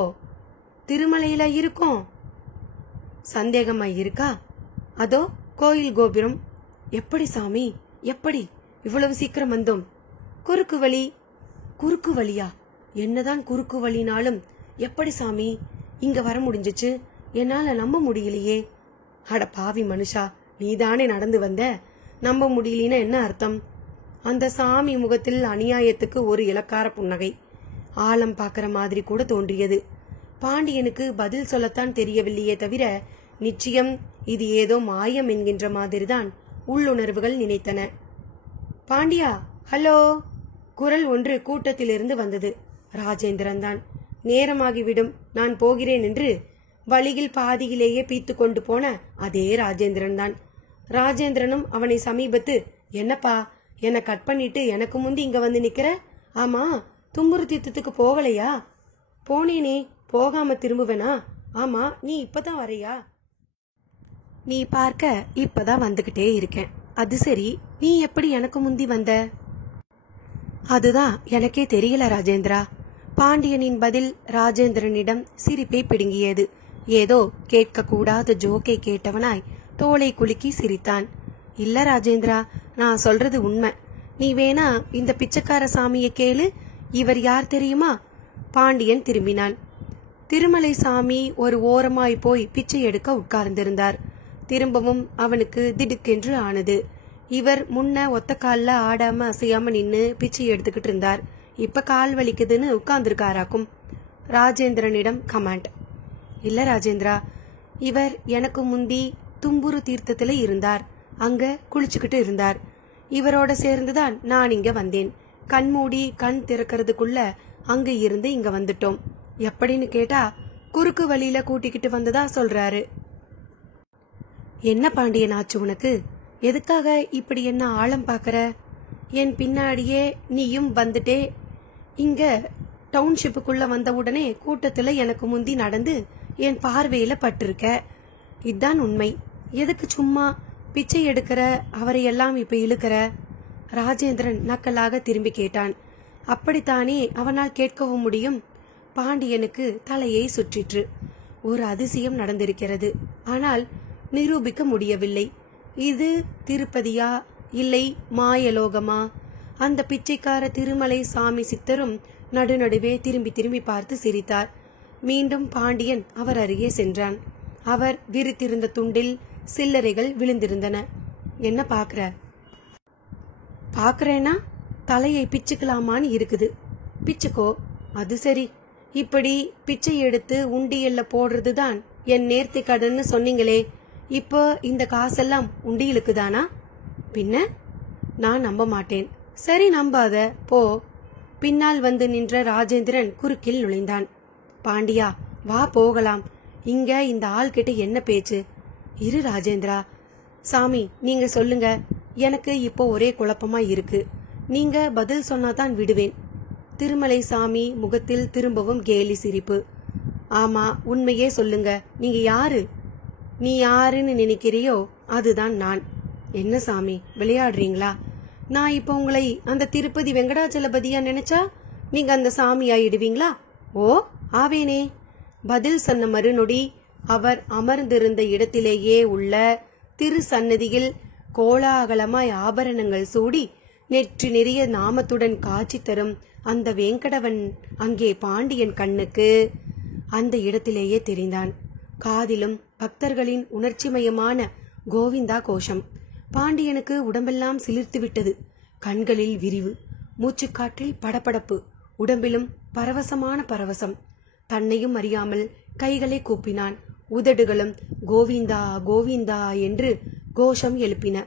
திருமலையில இருக்கோம்? சந்தேகமாய் இருக்கா? அதோ கோயில் கோபுரம். எப்படி சாமி, எப்படி இவ்வளவு சீக்கிரம் வந்தோம்? குறுக்கு வழி. குறுக்கு வழியா? என்னதான் குறுக்கு வழினாலும் எப்படி சாமி இங்க வர முடிஞ்சிச்சு? என்னால நம்ப முடியலையே. அட பாவி மனுஷா, நீதானே நடந்து வந்த? நம்ப முடியலன்னா என்ன அர்த்தம்? அந்த சாமி முகத்தில் அநியாயத்துக்கு ஒரு இலக்கார புன்னகை. ஆழம் பாக்கிற மாதிரி கூட தோன்றியது. பாண்டியனுக்கு பதில் சொல்லத்தான் தெரியவில்லையே தவிர நிச்சயம் இது ஏதோ மாயம் என்கின்ற மாதிரிதான் உள்ளுணர்வுகள் நினைத்தன. பாண்டியா, ஹலோ! குரல் ஒன்று கூட்டத்திலிருந்து வந்தது. ராஜேந்திரன் தான். நேரமாகிவிடும், நான் போகிறேன் என்று வழியில் பாதியிலேயே பீத்து கொண்டு போன அதே ராஜேந்திரன் தான். ராஜேந்திரனும் அவனை சமீபத்து, என்னப்பா என்ன கட் பண்ணிட்டு எனக்கு முந்தி இங்க வந்து நிக்கிற? ஆமா, தும்புரு தீர்த்தத்துக்கு போகலையா? போனேனே, போகாம திரும்புவேனா? ஆமா, நீ இப்பதான் வரையா? நீ பார்க்க இப்பதான் வந்துகிட்டே இருக்கேன். அது சரி, நீ எப்படி எனக்கு முந்தி வந்த? அதுதான் எனக்கே தெரியல ராஜேந்திரா. பாண்டியனின் பதில் ராஜேந்திரனிடம் சிரிப்பை பிடுங்கியது. ஏதோ கேட்க கூடாத ஜோக்கை கேட்டவனாய் தோளை குலுக்கி சிரித்தான். இல்ல ராஜேந்திரா, நான் சொல்றது உண்மை. நீ வேணா இந்த பிச்சைக்கார சாமியை கேளு. இவர் யார் தெரியுமா? பாண்டியன் திரும்பினான். திருமலை சாமி ஒரு ஓரமாய் போய் பிச்சை எடுக்க உட்கார்ந்திருந்தார். திரும்பவும் அவனுக்கு திடுக்கென்று ஆனது. இவர் முன்ன ஒத்த கால்ல ஆடாம அசையாம நின்னு பிச்சை எடுத்துக்கிட்டு இருந்தார். இப்ப கால் வலிக்குதுன்னு உட்கார்ந்துருக்காராக்கும். ராஜேந்திரனிடம் கமாண்ட். இல்ல ராஜேந்திரா, இவர் எனக்கு முந்தி தும்புரு தீர்த்தத்துல இருந்தார். அங்க குளிச்சுக்கிட்டு இருந்தார். இவரோட சேர்ந்துதான் நான் இங்க வந்தேன். கண்மூடி கண் திறக்கிறதுக்குள்ள அங்க இருந்து இங்க வந்துட்டோம். எப்படின்னு கேட்டா குறுக்கு வழியில கூட்டிக்கிட்டு வந்ததா சொல்றாரு. என்ன பாண்டியன் ஆச்சு உனக்கு? எதுக்காக இப்படி என்ன ஆழம் பாக்குற? என் பின்னாடியே நீயும் வந்துட்டே இங்க டவுன்ஷிப்புக்குள்ள வந்த உடனே கூட்டத்துல எனக்கு முந்தி நடந்து என் பார்வையில பட்டிருக்க. இதுதான் உண்மை. எதுக்கு சும்மா பிச்சை எடுக்கிற அவரையெல்லாம் இப்ப இழுக்கிற? ராஜேந்திரன் நக்கலாக திரும்பி கேட்டான். அப்படித்தானே அவனால் கேட்கவும் முடியும். பாண்டியனுக்கு தலையை சுற்றிற்று. ஒரு அதிசயம் நடந்திருக்கிறது. ஆனால் நிரூபிக்க முடியவில்லை. இது திருப்பதியா இல்லை மாயலோகமா? அந்த பிச்சைக்கார திருமலை சாமி சித்தரும் நடுநடுவே திரும்பி திரும்பி பார்த்து சிரித்தார். மீண்டும் பாண்டியன் அவர் அருகே சென்றான். அவர் விரித்திருந்த துண்டில் சில்லறைகள் விழுந்திருந்தன. என்ன பாக்குற? பாக்குறேன்னா தலையை பிச்சுக்கலாமான்னு இருக்குது. பிச்சுக்கோ. அது சரி, இப்படி பிச்சை எடுத்து உண்டியல்ல போடுறதுதான் என் நேர்த்தி கடன்னு சொன்னீங்களே, இப்போ இந்த காசெல்லாம் உண்டியலுக்கு தானா? பின்ன நான் நம்ப மாட்டேன். சரி, நம்பாத போ. பின்னால் வந்து நின்ற ராஜேந்திரன் குறுக்கில் நுழைந்தான். பாண்டியா, வா போகலாம். இங்க இந்த ஆள் கிட்ட என்ன பேச்சு? இரு ராஜேந்திரா. சாமி, நீங்க சொல்லுங்க. எனக்கு இப்போ ஒரே குழப்பமா இருக்கு. நீங்க பதில் சொன்னாதான் விடுவேன். திருமலை சாமி முகத்தில் திரும்பவும் கேலி சிரிப்பு. ஆமா, உண்மையே சொல்லுங்க. நீங்க யாரு? நீ யாருன்னு நினைக்கிறியோ அதுதான் நான். என்ன சாமி, விளையாடுறீங்களா? நான் இப்போ உங்களை அந்த திருப்பதி வெங்கடாச்சலபதியா நினைச்சா நீங்க அந்த சாமி ஆயிடுவீங்களா? ஓ, ஆவேனே. பதில் சொன்ன மறுநொடி அவர் அமர்ந்திருந்த இடத்திலேயே உள்ள திரு சன்னதியில் கோலாகலமாய் ஆபரணங்கள் சூடி நெற்றி நிறைய நாமத்துடன் காட்சி தரும் அந்த வேங்கடவன் அங்கே பாண்டியன் கண்ணுக்கு அந்த இடத்திலேயே தெரிந்தான். காதிலும் பக்தர்களின் உணர்ச்சிமயமான கோவிந்தா கோஷம். பாண்டியனுக்கு உடம்பெல்லாம் சிலிர்த்து விட்டது. கண்களில் விரிவு, மூச்சுக்காற்றில் படபடப்பு, உடம்பிலும் பரவசமான பரவசம். தன்னையும் அறியாமல் கைகளை கூப்பினான். உதடுகளும் கோவிந்தா கோவிந்தா என்று கோஷம் எழுப்பின.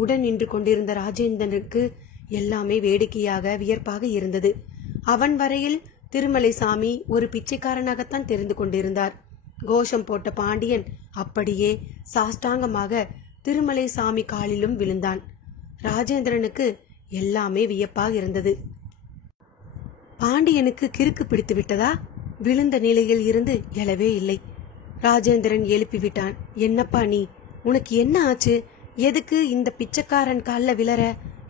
உடன் நின்று கொண்டிருந்த ராஜேந்திரனுக்கு எல்லாமே வேடிக்கையாக வியப்பாக இருந்தது. அவன் வரையில் திருமலை சாமி ஒரு பிச்சைக்காரனாகத்தான் தெரிந்து கொண்டிருந்தார். கோஷம் போட்ட பாண்டியன் அப்படியே சாஷ்டாங்கமாக திருமலை சாமி காலிலும் விழுந்தான். ராஜேந்திரனுக்கு எல்லாமே வியப்பாக இருந்தது. பாண்டியனுக்கு கிறுக்கு பிடித்து விட்டதா? விழுந்த நிலையில் இருந்து எழவே இல்லை. ராஜேந்திரன் எழுப்பிவிட்டான். என்னப்பா நீ, உனக்கு என்ன ஆச்சு? எதுக்கு இந்த பிச்சைக்காரன் கால்ல விழற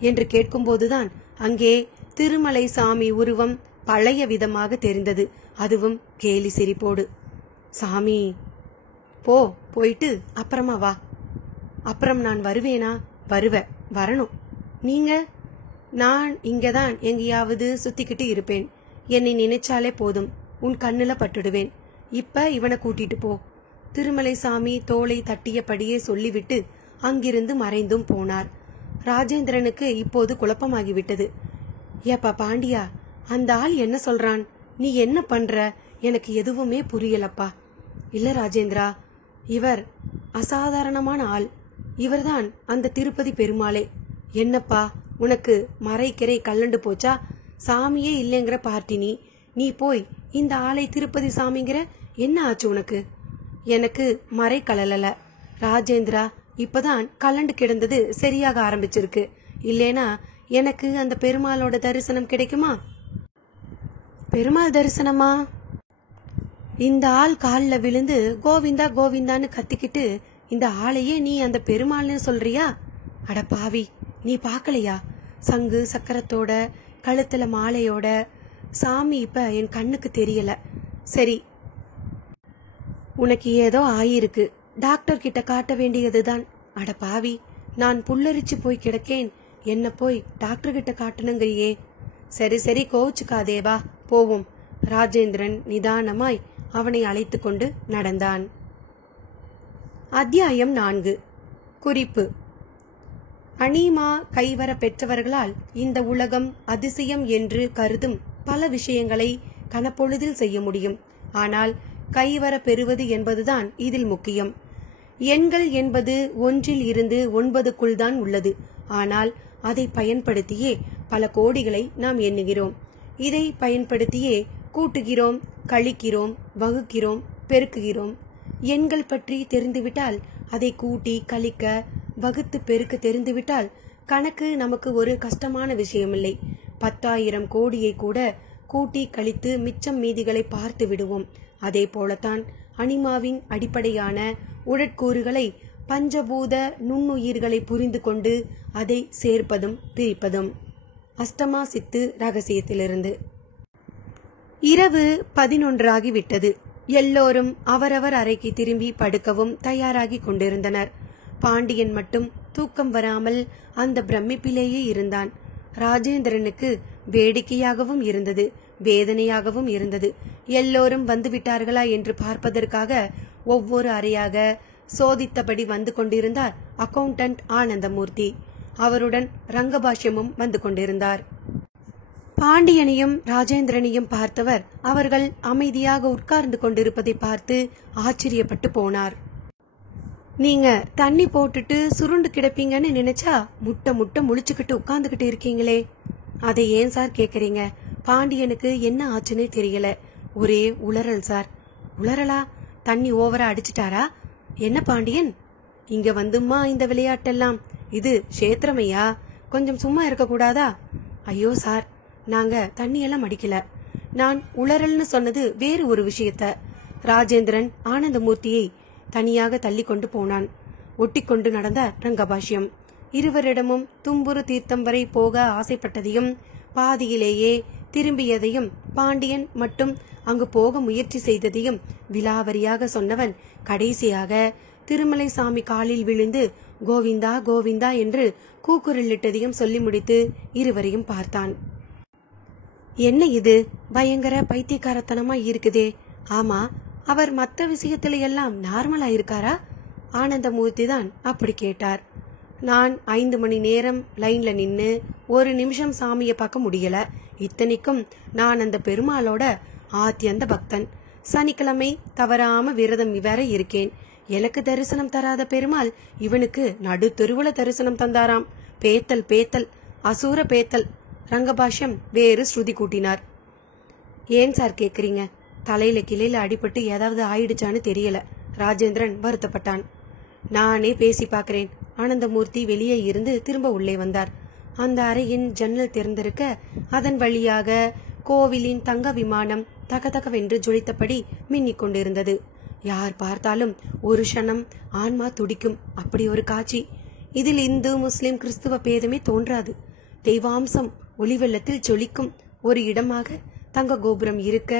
என்று கேட்கும்போதுதான் அங்கே திருமலை சாமி உருவம் பழைய விதமாக தெரிந்தது. அதுவும் கேலி சிரிப்போடு. சாமி, போயிட்டு அப்புறமா வா. அப்புறம் நான் வருவேனா? வரணும். நீங்க? நான் இங்கதான் எங்கேயாவது சுத்திக்கிட்டு இருப்பேன். என்னை நினைச்சாலே போதும், உன் கண்ணுல பட்டுடுவேன். இப்ப இவனை கூட்டிட்டு போ. திருமலை சாமி தோளை தட்டியபடியே சொல்லிவிட்டு அங்கிருந்து மறைந்தும் போனார். ராஜேந்திரனுக்கு இப்போது குழப்பமாகிவிட்டது. ஏப்பா பாண்டியா, அந்த ஆள் என்ன சொல்றான்? நீ என்ன பண்ற? எனக்கு எதுவுமே புரியலப்பா. இல்ல ராஜேந்திரா, இவர் அசாதாரணமான ஆள். இவர்தான் அந்த திருப்பதி பெருமாளே. என்னப்பா, உனக்கு மறைக்கிறை கல்லண்டு போச்சா? சாமியே இல்லைங்கிற பார்ட்டி நீ போய் இந்த ஆளை திருப்பதி சாமிங்கிற. என்ன ஆச்சு உனக்கு? எனக்கு மறை கலலல ராஜேந்திரா. இப்பதான் கலண்டு கிடந்தது சரியாக ஆரம்பிச்சிருக்கு. இல்லேனா எனக்கு அந்த பெருமாளோட தரிசனம் கிடைக்குமா? பெருமாள் தரிசனமா? இந்த ஆள் காலில் விழுந்து கோவிந்தா கோவிந்தான்னு கத்திக்கிட்டு இந்த ஆளையே நீ அந்த பெருமாள்னு சொல்றியா? அட பாவி, நீ பாக்கலையா? சங்கு சக்கரத்தோட கழுத்துல மாலையோட சாமி இப்ப என் கண்ணுக்கு தெரியல. சரி, உனக்கு ஏதோ ஆயிருக்கு, டாக்டர் கிட்ட காட்ட வேண்டியதுதான். அட பாவி, நான் புல்லரிச்சு போய் கிடக்கேன், என்ன போய் டாக்டர் கிட்ட காட்டணுங்கிறியே. சரி கோச்சுக்காதேவா, போவோம். ராஜேந்திரன் நிதானமாய் அவனை அழைத்து கொண்டு நடந்தான். அத்தியாயம் 4. குறிப்பு: அனீமா கைவர பெற்றவர்களால் இந்த உலகம் அதிசயம் என்று கருதும் பல விஷயங்களை கனப்பொழுதில் செய்ய முடியும். ஆனால் கைவர பெறுவது என்பதுதான் இதில் முக்கியம். எண்கள் என்பது 1 இருந்து 9க்குள் தான் உள்ளது. ஆனால் அதை பயன்படுத்தியே பல கோடிகளை நாம் எண்ணுகிறோம். இதை பயன்படுத்தியே கூட்டுகிறோம், கழிக்கிறோம், வகுக்கிறோம், பெருக்குகிறோம். எண்கள் பற்றி தெரிந்துவிட்டால், அதை கூட்டி கழிக்க வகுத்து பெருக்க தெரிந்துவிட்டால் கணக்கு நமக்கு ஒரு கஷ்டமான விஷயமில்லை. 10,000 கோடியை கூட கூட்டி கழித்து மிச்சம் மீதிகளை பார்த்து விடுவோம். அதே போலத்தான் அனிமாவின் அடிப்படையான உடற்கூறுகளை, பஞ்சபூத நுண்ணுயிர்களை புரிந்து கொண்டு அதை சேர்ப்பதும் பிரிப்பதும். அஷ்டமா சித்து ரகசியத்திலிருந்து. இரவு 11 ஆகிவிட்டது. எல்லோரும் அவரவர் அறைக்கு திரும்பி படுக்கவும் தயாராகி கொண்டிருந்தனர். பாண்டியன் மட்டும் தூக்கம் வராமல் அந்த பிரமிப்பிலேயே இருந்தான். ராஜேந்திரனுக்கு வேடிக்கையாகவும் இருந்தது, வேதனையாகவும் இருந்தது. எல்லோரும் வந்துவிட்டார்களா என்று பார்ப்பதற்காக ஒவ்வொரு அறையாக சோதித்தபடி வந்து கொண்டிருந்தார் அக்கவுண்டன்ட் ஆனந்தமூர்த்தி. அவருடன் ரங்கபாஷ்யமும் வந்து கொண்டிருந்தார். பாண்டியனையும் ராஜேந்திரனையும் பார்த்தவர் அவர்கள் அமைதியாக உட்கார்ந்து கொண்டிருப்பதை பார்த்து ஆச்சரியப்பட்டு போனார். நீங்க தண்ணி போட்டுட்டு சுருண்டு கிடப்பீங்கன்னு நினைச்சா முட்டை முழிச்சுக்கிட்டு உட்கார்ந்துகிட்டு இருக்கீங்களே, அதை ஏன் சார் கேக்குறீங்க? பாண்டியனுக்கு என்ன ஆச்சுன்னு தெரியல, ஒரே உளறல் சார். உளறலா? தண்ணி ஓவரா அடிச்சிட்டாரா? என்ன பாண்டியன், இங்க வந்துமா இந்த விளையாட்டெல்லாம்? இது கஷேத்திரமையா, கொஞ்சம் சும்மா இருக்க கூடாதா? ஐயோ சார், நாங்க தண்ணியெல்லாம் அடிக்கல. நான் உளறல்னு சொன்னது வேறு ஒரு விஷயத்த. ராஜேந்திரன் ஆனந்தமூர்த்தியை தனியாக தள்ளி கொண்டு போனான். ஒட்டிக்கொண்டு நடந்த ரங்கபாஷ்யம். இருவரிடமும் தும்புரு தீர்த்தம் வரை போக ஆசைப்பட்டதையும் பாதியிலேயே திரும்பியதையும் பாண்டியன் மட்டும் அங்கு போக முயற்சி செய்ததையும் விலாவரியாக சொன்னவன் கடைசியாக திருமலை சாமி காலில் விழுந்து கோவிந்தா கோவிந்தா என்று கூக்குரலிட்டதையும் சொல்லி முடித்து இருவரையும் பார்த்தான். என்ன இது, பயங்கர பைத்தியக்காரத்தனமா இருக்குதே. ஆமா, அவர் மற்ற விஷயத்துல எல்லாம் நார்மலா இருக்காரா? ஆனந்தமூர்த்தி தான் அப்படி கேட்டார். நான் 5 மணி நேரம் லைன்ல நின்னு 1 நிமிஷம் சாமிய பார்க்க முடியல. இத்தனைக்கும் நான் அந்த பெருமாளோட ஆத்தியந்த பக்தன். சனிக்கிழமை தவறாம விரதம் வேற இருக்கேன். எனக்கு தரிசனம் தராத பெருமாள் இவனுக்கு நடு தெருவுல தரிசனம் தந்தாராம். பேத்தல் பேத்தல், அசூர பேத்தல். ரங்கபாஷ்யம் வேறு ஸ்ருதி கூட்டினார். ஏன் சார் கேக்குறீங்க? தலையில கிளையில அடிபட்டு ஏதாவது ஆயிடுச்சான்னு தெரியல. ராஜேந்திரன் வருத்தப்பட்டான். நானே பேசி பார்க்கிறேன். ஆனந்தமூர்த்தி வெளியே இருந்து திரும்ப உள்ளே வந்தார். அந்த அறையின் ஜன்னல் திறந்திருக்க அதன் வழியாக கோவிலின் தங்க விமானம் தகதகவென்று ஜொலித்தபடி மின்னிக் கொண்டிருந்தது. யார் பார்த்தாலும் ஒரு க்ஷணம் ஆன்மா துடிக்கும். அப்படி ஒரு காட்சி. இதில் இந்து முஸ்லிம் கிறிஸ்துவ பேதமே தோன்றாது. தெய்வாம்சம் ஒளிவெள்ளத்தில் ஜொலிக்கும் ஒரு இடமாக தங்க கோபுரம் இருக்க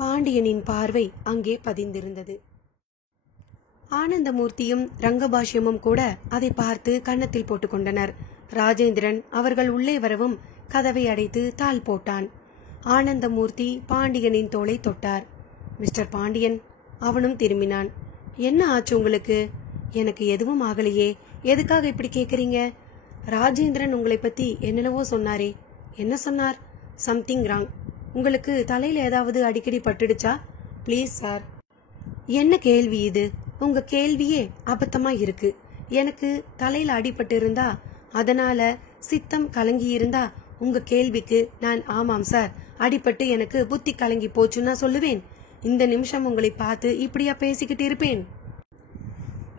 பாண்டியனின் பார்வை அங்கே பதிந்திருந்தது. ஆனந்தமூர்த்தியும் ரங்கபாஷ்யமும் கூட அதை பார்த்து கன்னத்தில் போட்டுக் கொண்டனர். ராஜேந்திரன் அவர்கள் உள்ளே வரவும் கதவை அடைத்து தாள் போட்டான். ஆனந்தமூர்த்தி பாண்டியனின் தோளை தொட்டார். மிஸ்டர் பாண்டியன். அவனும் திரும்பினான். என்ன ஆச்சு உங்களுக்கு? எனக்கு எதுவும் ஆகலையே. எதுக்காக இப்படி கேக்குறீங்க? ராஜேந்திரன் உங்களை பத்தி என்னென்னவோ சொன்னாரே. என்ன சொன்னார்? Something wrong. உங்களுக்கு தலையில ஏதாவது அடிக்கடி பட்டுடுச்சா? Please sir. என்ன கேள்வி இது? உங்க கேள்வியே அபத்தமா இருக்கு. எனக்கு தலையில அடிபட்டு இருந்தா, அதனால சித்தம் கலங்கி இருந்தா உங்க கேள்விக்கு நான் ஆமாம் சார், அடிபட்டு எனக்கு புத்தி கலங்கி போச்சுன்னா சொல்லுவேன். இந்த நிமிஷம் உங்களை பார்த்து இப்படியா பேசிக்கிட்டு இருப்பேன்?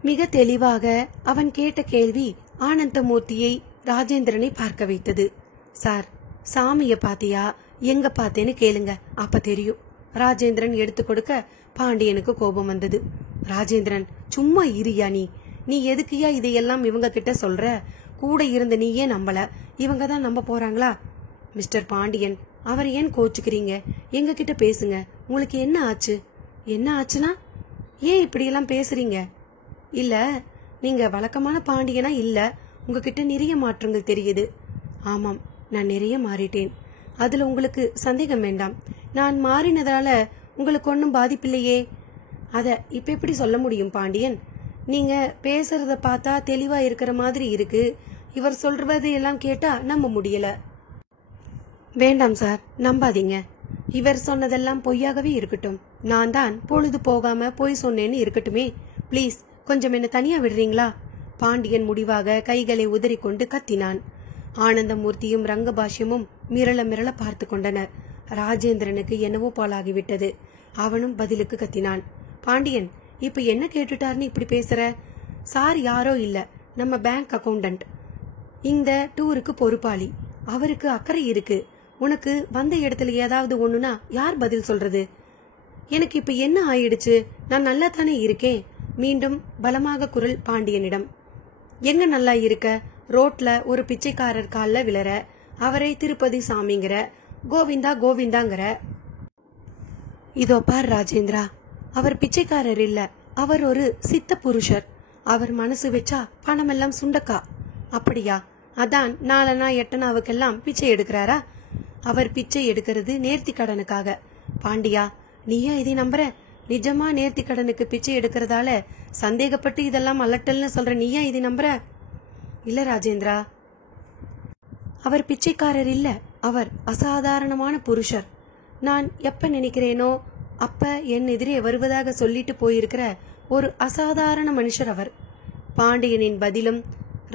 மிக தெளிவாக அவன் கேட்ட கேள்வி ஆனந்தமூர்த்தியை ராஜேந்திரனை பார்க்க வைத்தது. சார், சாமிய பாத்தியா, எங்க பார்த்தேன்னு கேளுங்க, அப்ப தெரியும். ராஜேந்திரன் எடுத்து கொடுக்க பாண்டியனுக்கு கோபம் வந்தது. ராஜேந்திரன், சும்மா இரியா நீ எதுக்குயா இதையெல்லாம் இவங்க கிட்ட சொல்ற? கூட இருந்த நீயே நம்பல, இவங்க தான் நம்ப போறாங்களா? மிஸ்டர் பாண்டியன், அவர் ஏன் கோச்சுக்கிறீங்க? எங்க கிட்ட பேசுங்க. உங்களுக்கு என்ன ஆச்சு? என்ன ஆச்சுன்னா ஏன் இப்படியெல்லாம் பேசுறீங்க? இல்ல, நீங்க வழக்கமான பாண்டியனா இல்ல, உங்ககிட்ட நிறைய மாற்றங்கள் தெரியுது. ஆமாம், நான் நிறைய மாறிட்டேன். அதுல உங்களுக்கு சந்தேகம் வேண்டாம். நான் மாறினதால உங்களுக்கு ஒன்னும் பாதிப்பில்லையே. அத இப்ப எப்படி சொல்ல முடியும் பாண்டியன்? நீங்க பேசுறத பார்த்தா தெளிவா இருக்கிற மாதிரி இருக்கு. இவர் சொல்றது எல்லாம் கேட்டா நம்ப முடியல. வேண்டாம் சார், நம்பாதீங்க. இவர் சொன்னதெல்லாம் பொய்யாகவே இருக்கட்டும். நான் தான் பொழுது போகாம பொய் சொன்னேன்னு இருக்கட்டுமே. பிளீஸ் கொஞ்சம் என்ன தனியா விடுறீங்களா? பாண்டியன் முடிவாக கைகளை உதறிக்கொண்டு கத்தினான். ஆனந்தமூர்த்தியும் ரங்கபாஷ்யமும் மிரள மிரள பார்த்து கொண்டனர். ராஜேந்திரனுக்கு என்னவோ போலாகிவிட்டது. அவனும் பதிலுக்கு கத்தினான். பாண்டியன், இப்ப என்ன கேட்டுட்டாருன்னு இப்படி பேசுற? சார் யாரோ இல்ல, நம்ம பேங்க் அக்கவுண்டன்ட், இந்த டூருக்கு பொறுப்பாளி. அவருக்கு அக்கறை இருக்கு. உனக்கு வந்த இடத்துல ஏதாவது ஒண்ணுனா யார் பதில் சொல்றது? எனக்கு இப்ப என்ன ஆயிடுச்சு? நான் நல்லா தானே இருக்கேன். மீண்டும் பலமாக குரல் பாண்டியனிடம். எங்க நல்லா இருக்க? ரோட்ல ஒரு பிச்சைக்காரர் கால்ல விழற, அவரை திருப்பதி சாமிங்கிற, கோவிந்தா கோவிந்தாங்கிற. இதோ பார் ராஜேந்திரா, அவர் பிச்சைக்காரர் இல்ல, அவர் ஒரு சித்த புருஷர். அவர் மனசு வச்சா பணமெல்லாம் சுண்டக்கா. அப்படியா? அதான் நாலனா எட்டனாவுக்கெல்லாம் பிச்சை எடுக்கிறாரா? அவர் பிச்சை எடுக்கிறது நேர்த்தி கடனுக்காக. பாண்டியா, நீயா இதை நம்புற? நிஜமா நேர்த்தி கடனுக்கு பிச்சை எடுக்கிறதால சந்தேகப்பட்டு இதெல்லாம் அலட்டல்னு சொல்ற நீயா இதை நம்புற? இல்ல ராஜேந்திரா, அவர் பிச்சைக்காரர் இல்ல, அவர் அசாதாரணமான புருஷர். நான் எப்ப நினைக்கிறேனோ அப்ப என் எதிரே வருவதாக சொல்லிட்டு போயிருக்கிற ஒரு அசாதாரண மனுஷர் அவர். பாண்டியனின் பதிலும்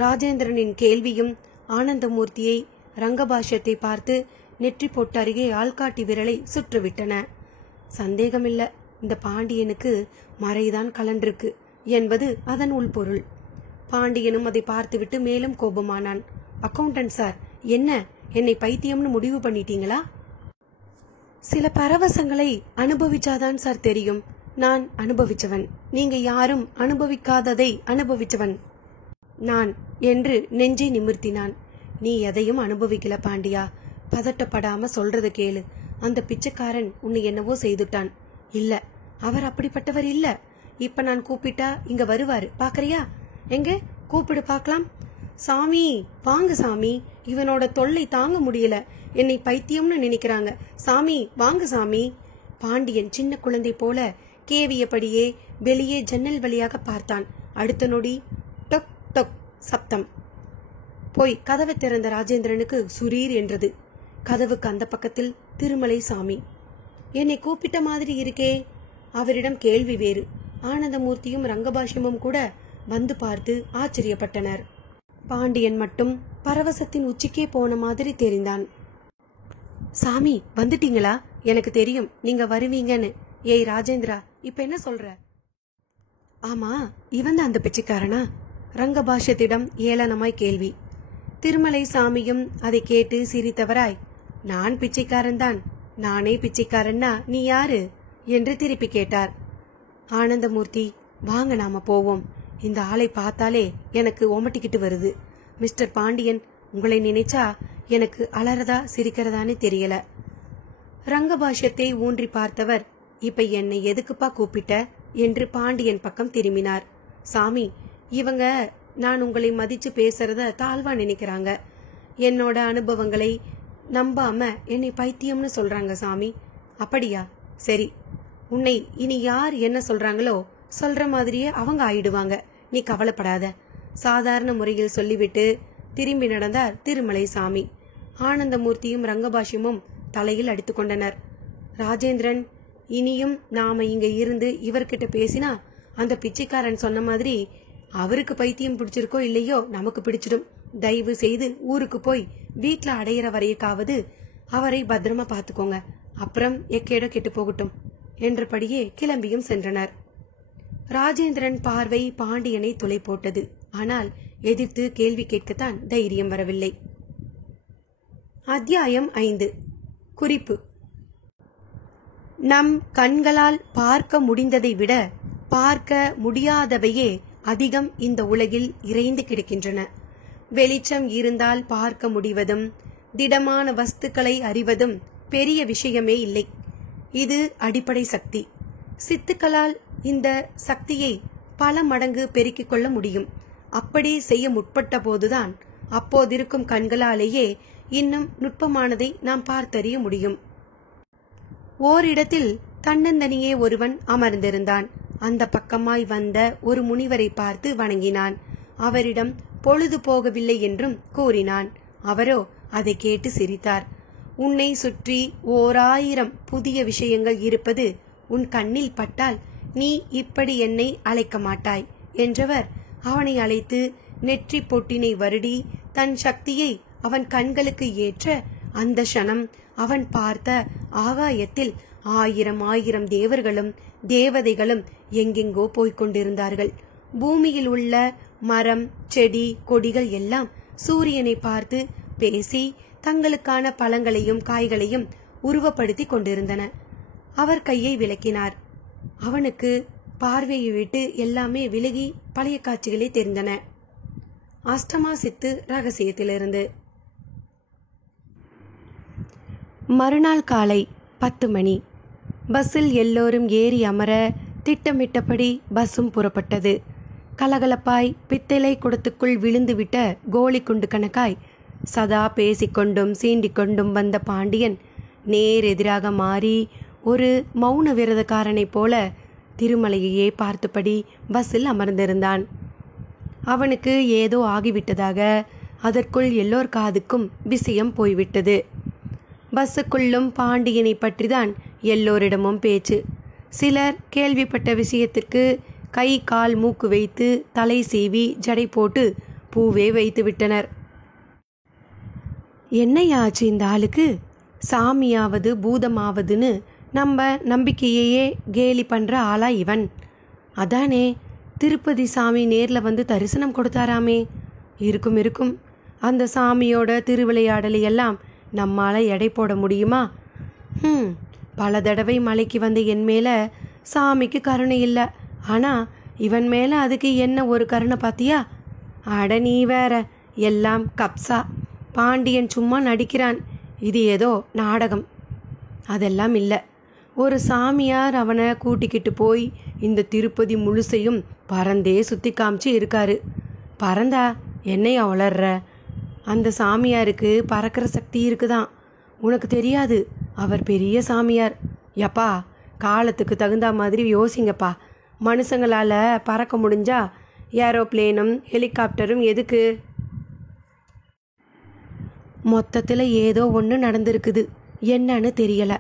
ராஜேந்திரனின் கேள்வியும் ஆனந்தமூர்த்தியை ரங்கபாஷ்யத்தை பார்த்து நெற்றி பொட்டு அருகே ஆள்காட்டி விரலை சுற்றுவிட்டன. சந்தேகமில்ல, இந்த பாண்டியனுக்கு மறைதான் கலண்டிருக்கு என்பது அதன் உள்பொருள். பாண்டியனும் அதை பார்த்துவிட்டு மேலும் கோபமானான். அக்கவுண்டன்ட் சார், என்ன என்னை பைத்தியம்னு முடிவு பண்ணிட்டீங்களா? சில பரவசங்களை அனுபவிச்சாதான் சார் தெரியும். நான் அனுபவிச்சவன். நீங்க யாரும் அனுபவிக்காததை அனுபவிச்சவன் நான் என்று நெஞ்சை நிமிர்த்தினான். நீ எதையும் அனுபவிக்கல பாண்டியா. பதட்டப்படாம சொல்றத கேளு. அந்த பிச்சைக்காரன் உன்னை என்னவோ செய்துட்டான். இல்ல, அவர் அப்படிப்பட்டவர் இல்ல. இப்ப நான் கூப்பிட்டா இங்க வருவாரு, பாக்கறியா? எங்க கூப்பிடு பாக்கலாம். சாமி, வாங்க சாமி, இவனோட தொல்லை தாங்க முடியல. என்னை பைத்தியம்னு நினைக்கிறாங்க. சாமி, வாங்க சாமி. பாண்டியன் சின்ன குழந்தை போல கேவியபடியே வெளியே ஜன்னல் வழியாக பார்த்தான். அடுத்த நொடி டொக் டொக் சப்தம். போய் கதவை திறந்த ராஜேந்திரனுக்கு சுரீர் என்றது. கதவுக்கு அந்த பக்கத்தில் திருமலை சாமி. என்னை கூப்பிட்ட மாதிரி இருக்கே. அவரிடம் கேள்வி வேறு. ஆனந்தமூர்த்தியும் ரங்கபாஷ்யமும் கூட வந்து பார்த்து ஆச்சரியப்பட்டனர். பாண்டியன் மட்டும் பரவசத்தின் உச்சிக்கே போன மாதிரி தெரிந்தான். சாமி, வந்துட்டீங்களா? எனக்கு தெரியும் நீங்க வருவீங்கன்னு. ஏய் ராஜேந்திரா, இப்ப என்ன சொல்ற? ஆமா, இவன் தான் அந்த பிச்சைக்காரனா? ரங்கபாஷ்யத்திடம் ஏளனமாய் கேள்வி. திருமலை சாமியும் அதை கேட்டு சிரித்தவராய், நான் பிச்சைக்காரன் தான். நானே பிச்சைக்காரன்னா நீ யாரு என்று திருப்பி கேட்டார். ஆனந்தமூர்த்தி, வாங்க நாம போவோம். இந்த ஆளை பார்த்தாலே எனக்கு ஓமட்டிக்கிட்டு வருது. மிஸ்டர் பாண்டியன், உங்களை நினைச்சா எனக்கு அலறதா சிரிக்கிறதான்னு தெரியல. ரங்கபாஷ்யத்தை ஊன்றி பார்த்தவர், இப்ப என்னை எதுக்குப்பா கூப்பிட்ட என்று பாண்டியன் பக்கம் திரும்பினார். சாமி, இவங்க நான் உங்களை மதிச்சு பேசுறத தாழ்வா நினைக்கிறாங்க. என்னோட அனுபவங்களை நம்பாம என்னை பைத்தியம்னு சொல்றாங்க சாமி. அப்படியா? சரி, உன்னை இனி யார் என்ன சொல்றாங்களோ சொல்ற மாதிரியே அவங்க ஆயிடுவாங்க. நீ கவலைப்படாத. சாதாரண முறையில் சொல்லிவிட்டு திரும்பி நடந்தார் திருமலை சாமி. ஆனந்தமூர்த்தியும் ரங்கபாஷ்யமும் தலையில் அடித்து கொண்டனர். ராஜேந்திரன், இனியும் நாம இங்க இருந்து இவர்கிட்ட பேசினா அந்த பிச்சைக்காரன் சொன்ன மாதிரி அவருக்கு பைத்தியம் பிடிச்சிருக்கோ இல்லையோ நமக்கு பிடிச்சிடும். தயவு செய்து ஊருக்கு போய் வீட்டுல அடையிற வரையக்காவது அவரை பத்திரமா பாத்துக்கோங்க. அப்புறம் எக்கேடோ கெட்டு போகட்டும் என்றபடியே கிளம்பியும் சென்றனர். ராஜேந்திரன் பார்வை பாண்டியனை துளை போட்டது. ஆனால் எதிர்த்து கேள்வி கேட்கத்தான் தைரியம் வரவில்லை. அத்தியாயம் 5. குறிப்பு. நம் கண்களால் பார்க்க முடிந்ததை விட பார்க்க முடியாதவையே அதிகம் இந்த உலகில் இறைந்து கிடக்கின்றன. வெளிச்சம் இருந்தால் பார்க்க முடிவதும் திடமான வஸ்துக்களை அறிவதும் பெரிய விஷயமே இல்லை. இது அடிப்படை சக்தி. சித்துக்களால் இந்த சக்தியை பல மடங்கு பெருக்கிக் கொள்ள முடியும். அப்படி செய்ய முற்பட்ட போதுதான் அப்போதிருக்கும் கண்களாலேயே இன்னும் நுட்பமானதை நாம் பார்த்தறிய முடியும். ஓரிடத்தில் தன்னந்தனியே ஒருவன் அமர்ந்திருந்தான். அந்த பக்கமாய் வந்த ஒரு முனிவரை பார்த்து வணங்கினான். அவரிடம் பொழுது போகவில்லை என்றும் கூறினான். அவரோ அதை கேட்டு சிரித்தார். உன்னை சுற்றி 1000 புதிய விஷயங்கள் இருப்பது உன் கண்ணில் பட்டால் நீ இப்படி என்னை அழைக்க மாட்டாய் என்றவர் அவனை அழைத்து நெற்றி பொட்டினை வருடி தன் சக்தியை அவன் கண்களுக்கு ஏற்ற அந்த க்ஷணம் அவன் பார்த்த ஆகாயத்தில் 1000 தேவர்களும் தேவதைகளும் எங்கெங்கோ போய்கொண்டிருந்தார்கள். பூமியில் உள்ள மரம், செடி, கொடிகள் எல்லாம் சூரியனை பார்த்து பேசி தங்களுக்கான பழங்களையும் காய்களையும் உருவப்படுத்தி கொண்டிருந்தன. அவர் கையை விளக்கினார். அவனுக்கு பார்வையை விட்டு எல்லாமே விலகி பழைய காட்சிகளே தெரிந்தன. அஷ்டமா சித்து ரகசியத்திலிருந்து. மறுநாள் காலை 10 மணி. பஸ்ஸில் எல்லோரும் ஏறி அமர திட்டமிட்டபடி பஸ்ஸும் புறப்பட்டது. கலகலப்பாய் பித்தளை குடத்துக்குள் விழுந்துவிட்ட கோலி குண்டு கணக்காய் சதா பேசிக்கொண்டும் சீண்டிக்கொண்டும் வந்த பாண்டியன் நேர் எதிராக மாறி ஒரு மௌன விரதக்காரனைப் போல திருமலையையே பார்த்தபடி பஸ்ஸில் அமர்ந்திருந்தான். அவனுக்கு ஏதோ ஆகிவிட்டதாக அதற்குள் எல்லோர் காதுக்கும் விஷயம் போய்விட்டது. பஸ்ஸுக்குள்ளும் பாண்டியனை பற்றிதான் எல்லோரிடமும் பேச்சு. சிலர் கேள்விப்பட்ட விஷயத்திற்கு கை கால் மூக்கு வைத்து தலை சீவி ஜடை போட்டு பூவே வைத்து விட்டனர். என்னையாச்சு இந்த ஆளுக்கு? சாமியாவது பூதமாவதுன்னு நம்ம நம்பிக்கையையே கேலி பண்ணுற ஆளா இவன். அதானே திருப்பதி சாமி நேரில் வந்து தரிசனம் கொடுத்தாராமே. இருக்கும் இருக்கும். அந்த சாமியோட திருவிளையாடலை எல்லாம் நம்மால் எடை போட முடியுமா? பல தடவை மலைக்கு வந்த என் மேலே சாமிக்கு கருணை இல்லை. ஆனால் இவன் மேலே அதுக்கு என்ன ஒரு கருணை பார்த்தியா? அட நீ வேற, எல்லாம் கப்சா. பாண்டியன் சும்மா நடிக்கிறான். இது ஏதோ நாடகம். அதெல்லாம் இல்லை. ஒரு சாமியார் அவனை கூட்டிக்கிட்டு போய் இந்த திருப்பதி முழுசையும் பறந்தே சுற்றி காமிச்சு இருக்காரு. பறந்தா என்னையா வளர்ற? அந்த சாமியாருக்கு பறக்கிற சக்தி இருக்குதான். உனக்கு தெரியாது. அவர் பெரிய சாமியார். யப்பா, காலத்துக்கு தகுந்த மாதிரி யோசிங்கப்பா. மனுஷங்களால் பறக்க முடிஞ்சா ஏரோப்ளேனும் ஹெலிகாப்டரும் எதுக்கு? மொத்தத்தில் ஏதோ ஒன்று நடந்திருக்குது. என்னன்னு தெரியலை.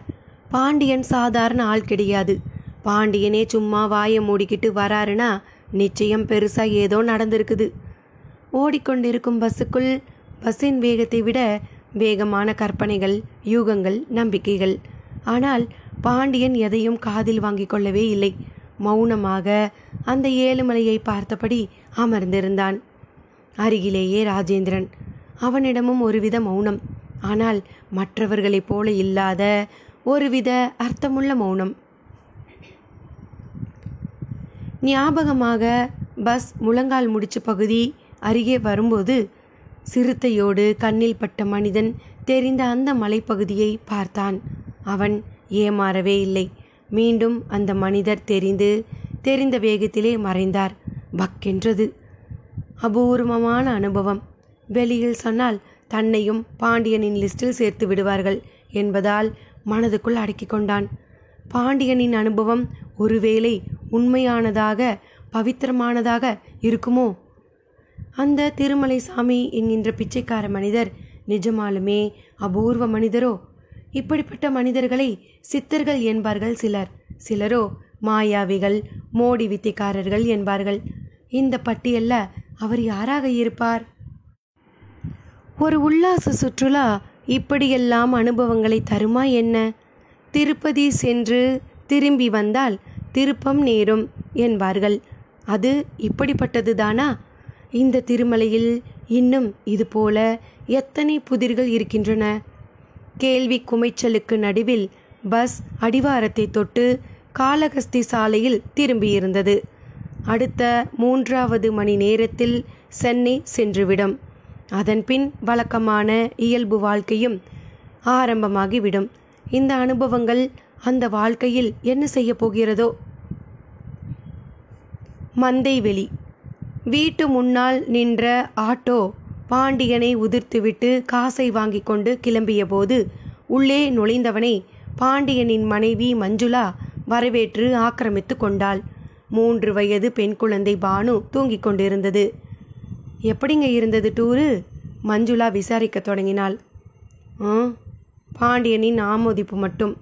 பாண்டியன் சாதாரண ஆள் கிடையாது. பாண்டியனே சும்மா வாயை மூடிக்கிட்டு வராருன்னா நிச்சயம் பெருசாக ஏதோ நடந்திருக்குது. ஓடிக்கொண்டிருக்கும் பஸ்ஸுக்குள் பஸ்ஸின் வேகத்தை விட வேகமான கற்பனைகள், யூகங்கள், நம்பிக்கைகள். ஆனால் பாண்டியன் எதையும் காதில் வாங்கி கொள்ளவே இல்லை. மௌனமாக அந்த ஏழுமலையை பார்த்தபடி அமர்ந்திருந்தான். அருகிலேயே ராஜேந்திரன். அவனிடமும் ஒருவித மௌனம். ஆனால் மற்றவர்களைப் போல இல்லாத ஒருவித அர்த்தமுள்ள மௌனம். ஞாபகமாக பஸ் முழங்கால் முடிச்சு பகுதி அருகே வரும்போது சிறுத்தையோடு கண்ணில் பட்ட மனிதன் தெரிந்த அந்த மலைப்பகுதியை பார்த்தான். அவன் ஏமாறவே இல்லை. மீண்டும் அந்த மனிதர் தெரிந்த வேகத்திலே மறைந்தார். பக்கென்றது. அபூர்வமான அனுபவம். வெளியில் சொன்னால் தன்னையும் பாண்டியனின் லிஸ்டில் சேர்த்து விடுவார்கள் என்பதால் மனதுக்குள் அடக்கி கொண்டான். பாண்டியனின் அனுபவம் ஒருவேளை உண்மையானதாக, பவித்திரமானதாக இருக்குமோ? அந்த திருமலை சாமி என்கின்ற பிச்சைக்கார மனிதர் நிஜமாலுமே அபூர்வ மனிதரோ? இப்படிப்பட்ட மனிதர்களை சித்தர்கள் என்பார்கள் சிலர். சிலரோ மாயாவிகள், மோடி வித்தைக்காரர்கள் என்பார்கள். இந்த பட்டியல்ல அவர் யாராக இருப்பார்? ஒரு உல்லாச சுற்றுலா இப்படியெல்லாம் அனுபவங்களை தருமா என்ன? திருப்பதி சென்று திரும்பி வந்தால் திருப்பம் நேரும் என்பார்கள். அது இப்படிப்பட்டது தானா? இந்த திருமலையில் இன்னும் இது போல எத்தனை புதிர்கள் இருக்கின்றன? கேள்வி குமைச்சலுக்கு நடுவில் பஸ் அடிவாரத்தை தொட்டு காளகஸ்தி சாலையில் திரும்பியிருந்தது. அடுத்த 3வது மணி நேரத்தில் சென்னை சென்றுவிடும். அதன்பின் வழக்கமான இயல்பு வாழ்க்கையும் ஆரம்பமாகிவிடும். இந்த அனுபவங்கள் அந்த வாழ்க்கையில் என்ன செய்ய போகிறதோ? மந்தைவெளி. வீட்டு முன்னால் நின்ற ஆட்டோ பாண்டியனை உதிர்த்துவிட்டு காசை வாங்கி கொண்டு கிளம்பிய போது உள்ளே நுழைந்தவனை பாண்டியனின் மனைவி மஞ்சுளா வரவேற்று ஆக்கிரமித்து கொண்டாள். 3 வயது பெண் குழந்தை பானு தூங்கிக் கொண்டிருந்தது. எப்படிங்க இருந்தது டூரு? மஞ்சுளா விசாரிக்க தொடங்கினாள். பாண்டியனின் ஆமோதிப்பு மட்டும்.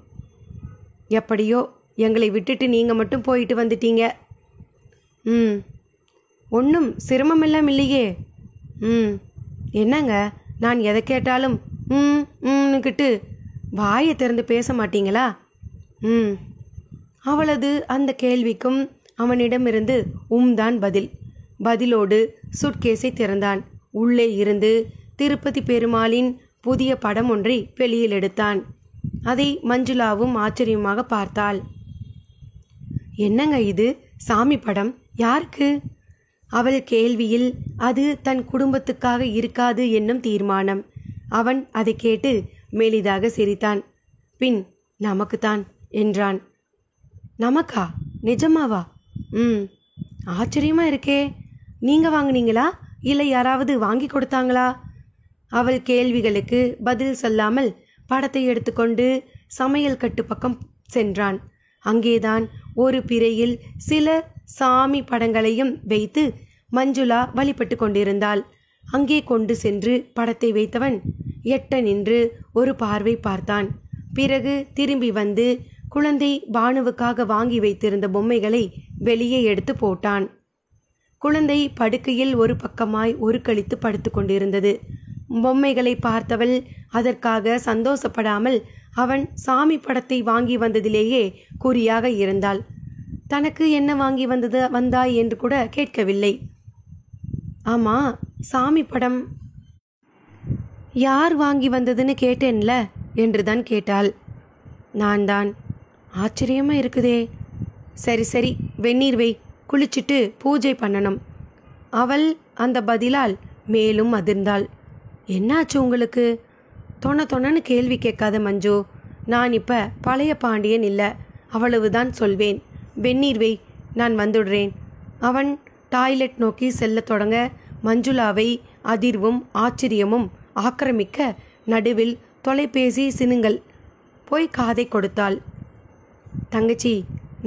எப்படியோ எங்களை விட்டுட்டு நீங்கள் மட்டும் போயிட்டு வந்துட்டீங்க. ஒன்றும் சிரமமெல்லாம் இல்லையே. என்னங்க, நான் எதை கேட்டாலும் கிட்டு வாயை திறந்து பேச மாட்டீங்களா? அவளது அந்த கேள்விக்கும் அவனிடமிருந்து தான் பதில். பதிலோடு சுட்கேஸை திறந்தான். உள்ளே இருந்து திருப்பதி பெருமாளின் புதிய படம் ஒன்றை வெளியில் எடுத்தான். அதை மஞ்சுளாவும் ஆச்சரியமாக பார்த்தாள். என்னங்க இது? சாமி படம்? யாருக்கு? அவள் கேள்வியில் அது தன் குடும்பத்துக்காக இருக்காது என்னும் தீர்மானம். அவன் அதை கேட்டு மெலிதாக சிரித்தான். பின் நமக்குத்தான் என்றான். நமக்கா? நிஜமாவா? ஆச்சரியமா இருக்கே. நீங்க வாங்கினீங்களா இல்லை யாராவது வாங்கி கொடுத்தாங்களா? அவள் கேள்விகளுக்கு பதில் சொல்லாமல் படத்தை எடுத்துக்கொண்டு சமையல் கட்டு பக்கம் சென்றான். அங்கேதான் ஒரு பிறையில் சில சாமி படங்களையும் வைத்து மஞ்சுளா வழிபட்டு கொண்டிருந்தாள். அங்கே கொண்டு சென்று படத்தை வைத்தவன் எட்ட நின்று ஒரு பார்வை பார்த்தான். பிறகு திரும்பி வந்து குழந்தை பானுவுக்காக வாங்கி வைத்திருந்த பொம்மைகளை வெளியே எடுத்து போட்டான். குழந்தை படுக்கையில் ஒரு பக்கமாய் ஒரு கழித்து படுத்து கொண்டிருந்தது. பொம்மைகளை பார்த்தவள் அதற்காக சந்தோஷப்படாமல் அவன் சாமி படத்தை வாங்கி வந்ததிலேயே குறியாக இருந்தாள். தனக்கு என்ன வாங்கி வந்தாய் என்று கூட கேட்கவில்லை. ஆமா, சாமி படம் யார் வாங்கி வந்ததுன்னு கேட்டேன்ல என்றுதான் கேட்டாள். நான் தான். ஆச்சரியமா இருக்குதே. சரி சரி, வெந்நீர் வை, குளிச்சுட்டு பூஜை பண்ணணும். அவள் அந்த பதிலால் மேலும் அதிர்ந்தாள். என்னாச்சு உங்களுக்கு? தொணன்னு கேள்வி கேட்காத மஞ்சு. நான் இப்ப பழைய பாண்டியன் இல்லை, அவ்வளவுதான் சொல்வேன். வெந்நீர் வை, நான் வந்துடுறேன். அவன் டாய்லெட் நோக்கி செல்ல தொடங்க மஞ்சுளாவை அதிர்வும் ஆச்சரியமும் ஆக்கிரமிக்க நடுவில் தொலைபேசி சினுங்கள் போய் காதை கொடுத்தாள். தங்கச்சி,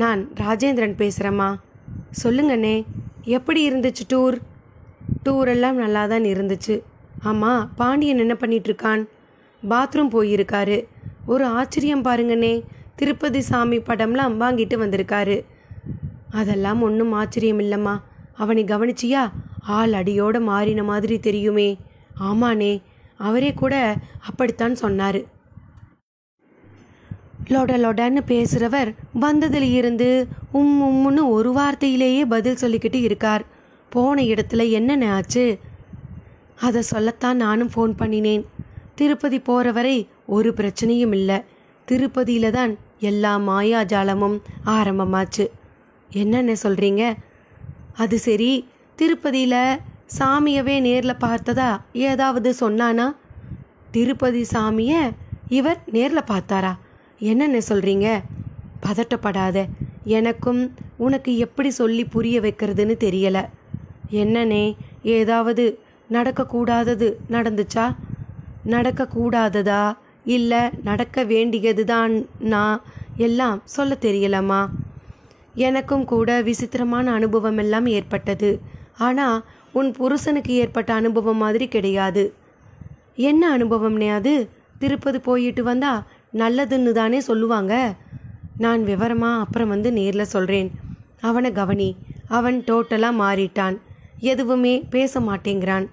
நான் ராஜேந்திரன் பேசுகிறேம்மா. சொல்லுங்கண்ணே, எப்படி இருந்துச்சு டூர்? டூரெல்லாம் நல்லா தான் இருந்துச்சு. ஆமாம், பாண்டியன் என்ன பண்ணிகிட்ருக்கான்? பாத்ரூம் போயிருக்காரு. ஒரு ஆச்சரியம் பாருங்கண்ணே, திருப்பதி சாமி படம்லாம் வாங்கிட்டு வந்திருக்காரு. அதெல்லாம் ஒன்றும் ஆச்சரியம் இல்லைம்மா. அவனை கவனிச்சியா? ஆள் அடியோட மாறின மாதிரி தெரியுமே. ஆமாண்ணே, அவரே கூட அப்படித்தான் சொன்னார். லொடன்னு பேசுகிறவர் வந்ததில் இருந்து உம்முன்னு ஒரு வார்த்தையிலேயே பதில் சொல்லிக்கிட்டு இருக்கார். போன இடத்துல என்னென்ன ஆச்சு? அதை சொல்லத்தான் நானும் ஃபோன் பண்ணினேன். திருப்பதி போகிற வரை ஒரு பிரச்சனையும் இல்லை. திருப்பதியில் தான் எல்லா மாயாஜாலமும் ஆரம்பமாச்சு. என்னென்ன சொல்கிறீங்க? அது சரி, திருப்பதியில் சாமியவே நேரில் பார்த்ததா ஏதாவது சொன்னானா? திருப்பதி சாமியை இவர் நேரில் பார்த்தாரா? என்னென்ன சொல்கிறீங்க? பதட்டப்படாத. எனக்கும் உனக்கு எப்படி சொல்லி புரிய வைக்கிறதுன்னு தெரியலை. என்னன்னே, ஏதாவது நடக்கக்கூடாதது நடந்துச்சா? நடக்கக்கூடாததா இல்லை நடக்க வேண்டியது தான் நான் எல்லாம் சொல்ல தெரியலம்மா. எனக்கும் கூட விசித்திரமான அனுபவம் எல்லாம் ஏற்பட்டது. ஆனால் உன் புருஷனுக்கு ஏற்பட்ட அனுபவம் மாதிரி கிடையாது. என்ன அனுபவம்னே அது? திருப்பதி போயிட்டு வந்தா நல்லதுன்னு தானே சொல்லுவாங்க. நான் விவரமாக அப்புறம் வந்து நேரில் சொல்கிறேன். அவனை கவனி. அவன் டோட்டலாக மாறிட்டான். எதுவுமே பேச மாட்டேங்கிறான்.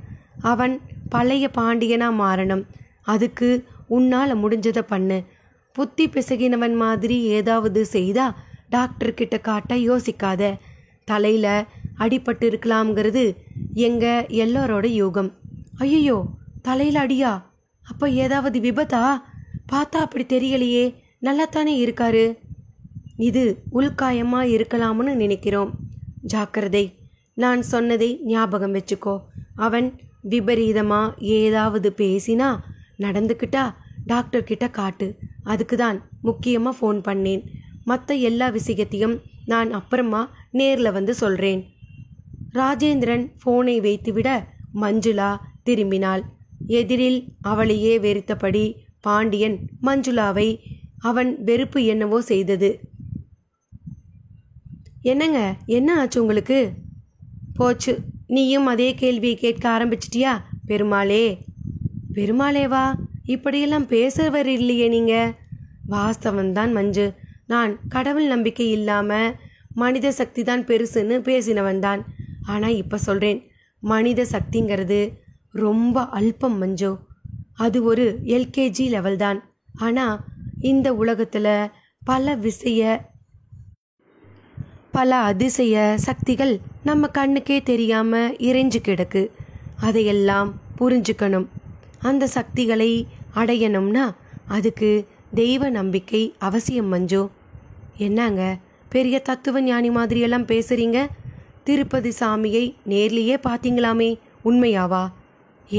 அவன் பழைய பாண்டியனாக மாறணும். அதுக்கு உன்னால் முடிஞ்சதை பண்ணு. புத்தி பிசகினவன் மாதிரி ஏதாவது செய்தா டாக்டர்கிட்ட காட்ட யோசிக்காத. தலையில் அடிபட்டு இருக்கலாம்ங்கிறது எங்கள் எல்லோரோட யோகம். ஐயோ, தலையில் அடியா? அப்போ ஏதாவது விபத்தா? பார்த்தா அப்படி தெரியலையே, நல்லாத்தானே இருக்காரு. இது உள்காயமாக இருக்கலாம்னு நினைக்கிறோம். ஜாக்கிரதை. நான் சொன்னதை ஞாபகம் வச்சுக்கோ. அவன் விபரீதமாக ஏதாவது பேசினா நடந்துக்கிட்டா டாக்டர்கிட்ட காட்டு. அதுக்கு தான் முக்கியமாக ஃபோன் பண்ணேன். மற்ற எல்லா விஷயத்தையும் நான் அப்புறமா நேரில் வந்து சொல்கிறேன். ராஜேந்திரன் ஃபோனை வைத்துவிட மஞ்சுளா திரும்பினாள். எதிரில் அவளையே வெறுத்தபடி பாண்டியன் மஞ்சுளாவை அவன் வெறுப்பு என்னவோ செய்தது. என்னங்க, என்ன ஆச்சு உங்களுக்கு? போச்சு, நீயும் அதே கேள்வியை கேட்க ஆரம்பிச்சிட்டியா? பெருமாளே. பெருமாளேவா? இப்படியெல்லாம் பேசுறவர் இல்லையே நீங்கள். வாஸ்தவன்தான் மஞ்சு. நான் கடவுள் நம்பிக்கை இல்லாமல் மனித சக்தி தான் பெருசுன்னு பேசினவன் தான். ஆனால் இப்போ சொல்கிறேன், மனித சக்திங்கிறது ரொம்ப அல்பம் மஞ்சு. அது ஒரு எல்கேஜி லெவல் தான். ஆனால் இந்த உலகத்தில் பல அதிசய சக்திகள் நம்ம கண்ணுக்கே தெரியாமல் இறைஞ்சு கிடக்கு. அதையெல்லாம் புரிஞ்சுக்கணும். அந்த சக்திகளை அடையணும்னா அதுக்கு தெய்வ நம்பிக்கை அவசியம் மஞ்சு. என்னங்க பெரிய தத்துவ ஞானி மாதிரியெல்லாம் பேசுகிறீங்க? திருப்பதி சாமியை நேர்லேயே பார்த்தீங்களாமே, உண்மையாவா?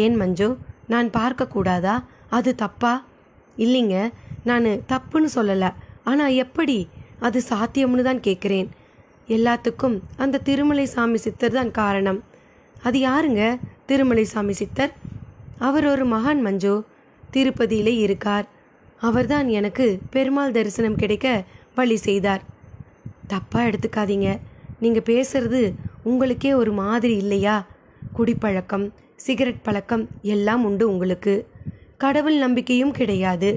ஏன் மஞ்சு, நான் பார்க்கக்கூடாதா? அது தப்பா? இல்லைங்க, நான் தப்புன்னு சொல்லலை. ஆனால் எப்படி அது சாத்தியம்னு தான் கேட்குறேன். எல்லாத்துக்கும் அந்த திருமலை சாமி சித்தர் தான் காரணம். அது யாருங்க திருமலை சாமி சித்தர்? அவர் ஒரு மகான் மஞ்சு. திருப்பதியிலே இருக்கார். அவர்தான் எனக்கு பெருமாள் தரிசனம் கிடைக்க வழி செய்தார். தப்பாக எடுத்துக்காதீங்க. நீங்கள் பேசுறது உங்களுக்கே ஒரு மாதிரி இல்லையா? குடிப்பழக்கம், சிகரெட் பழக்கம் எல்லாம் உண்டு உங்களுக்கு. கடவுள் நம்பிக்கையும் கிடையாது.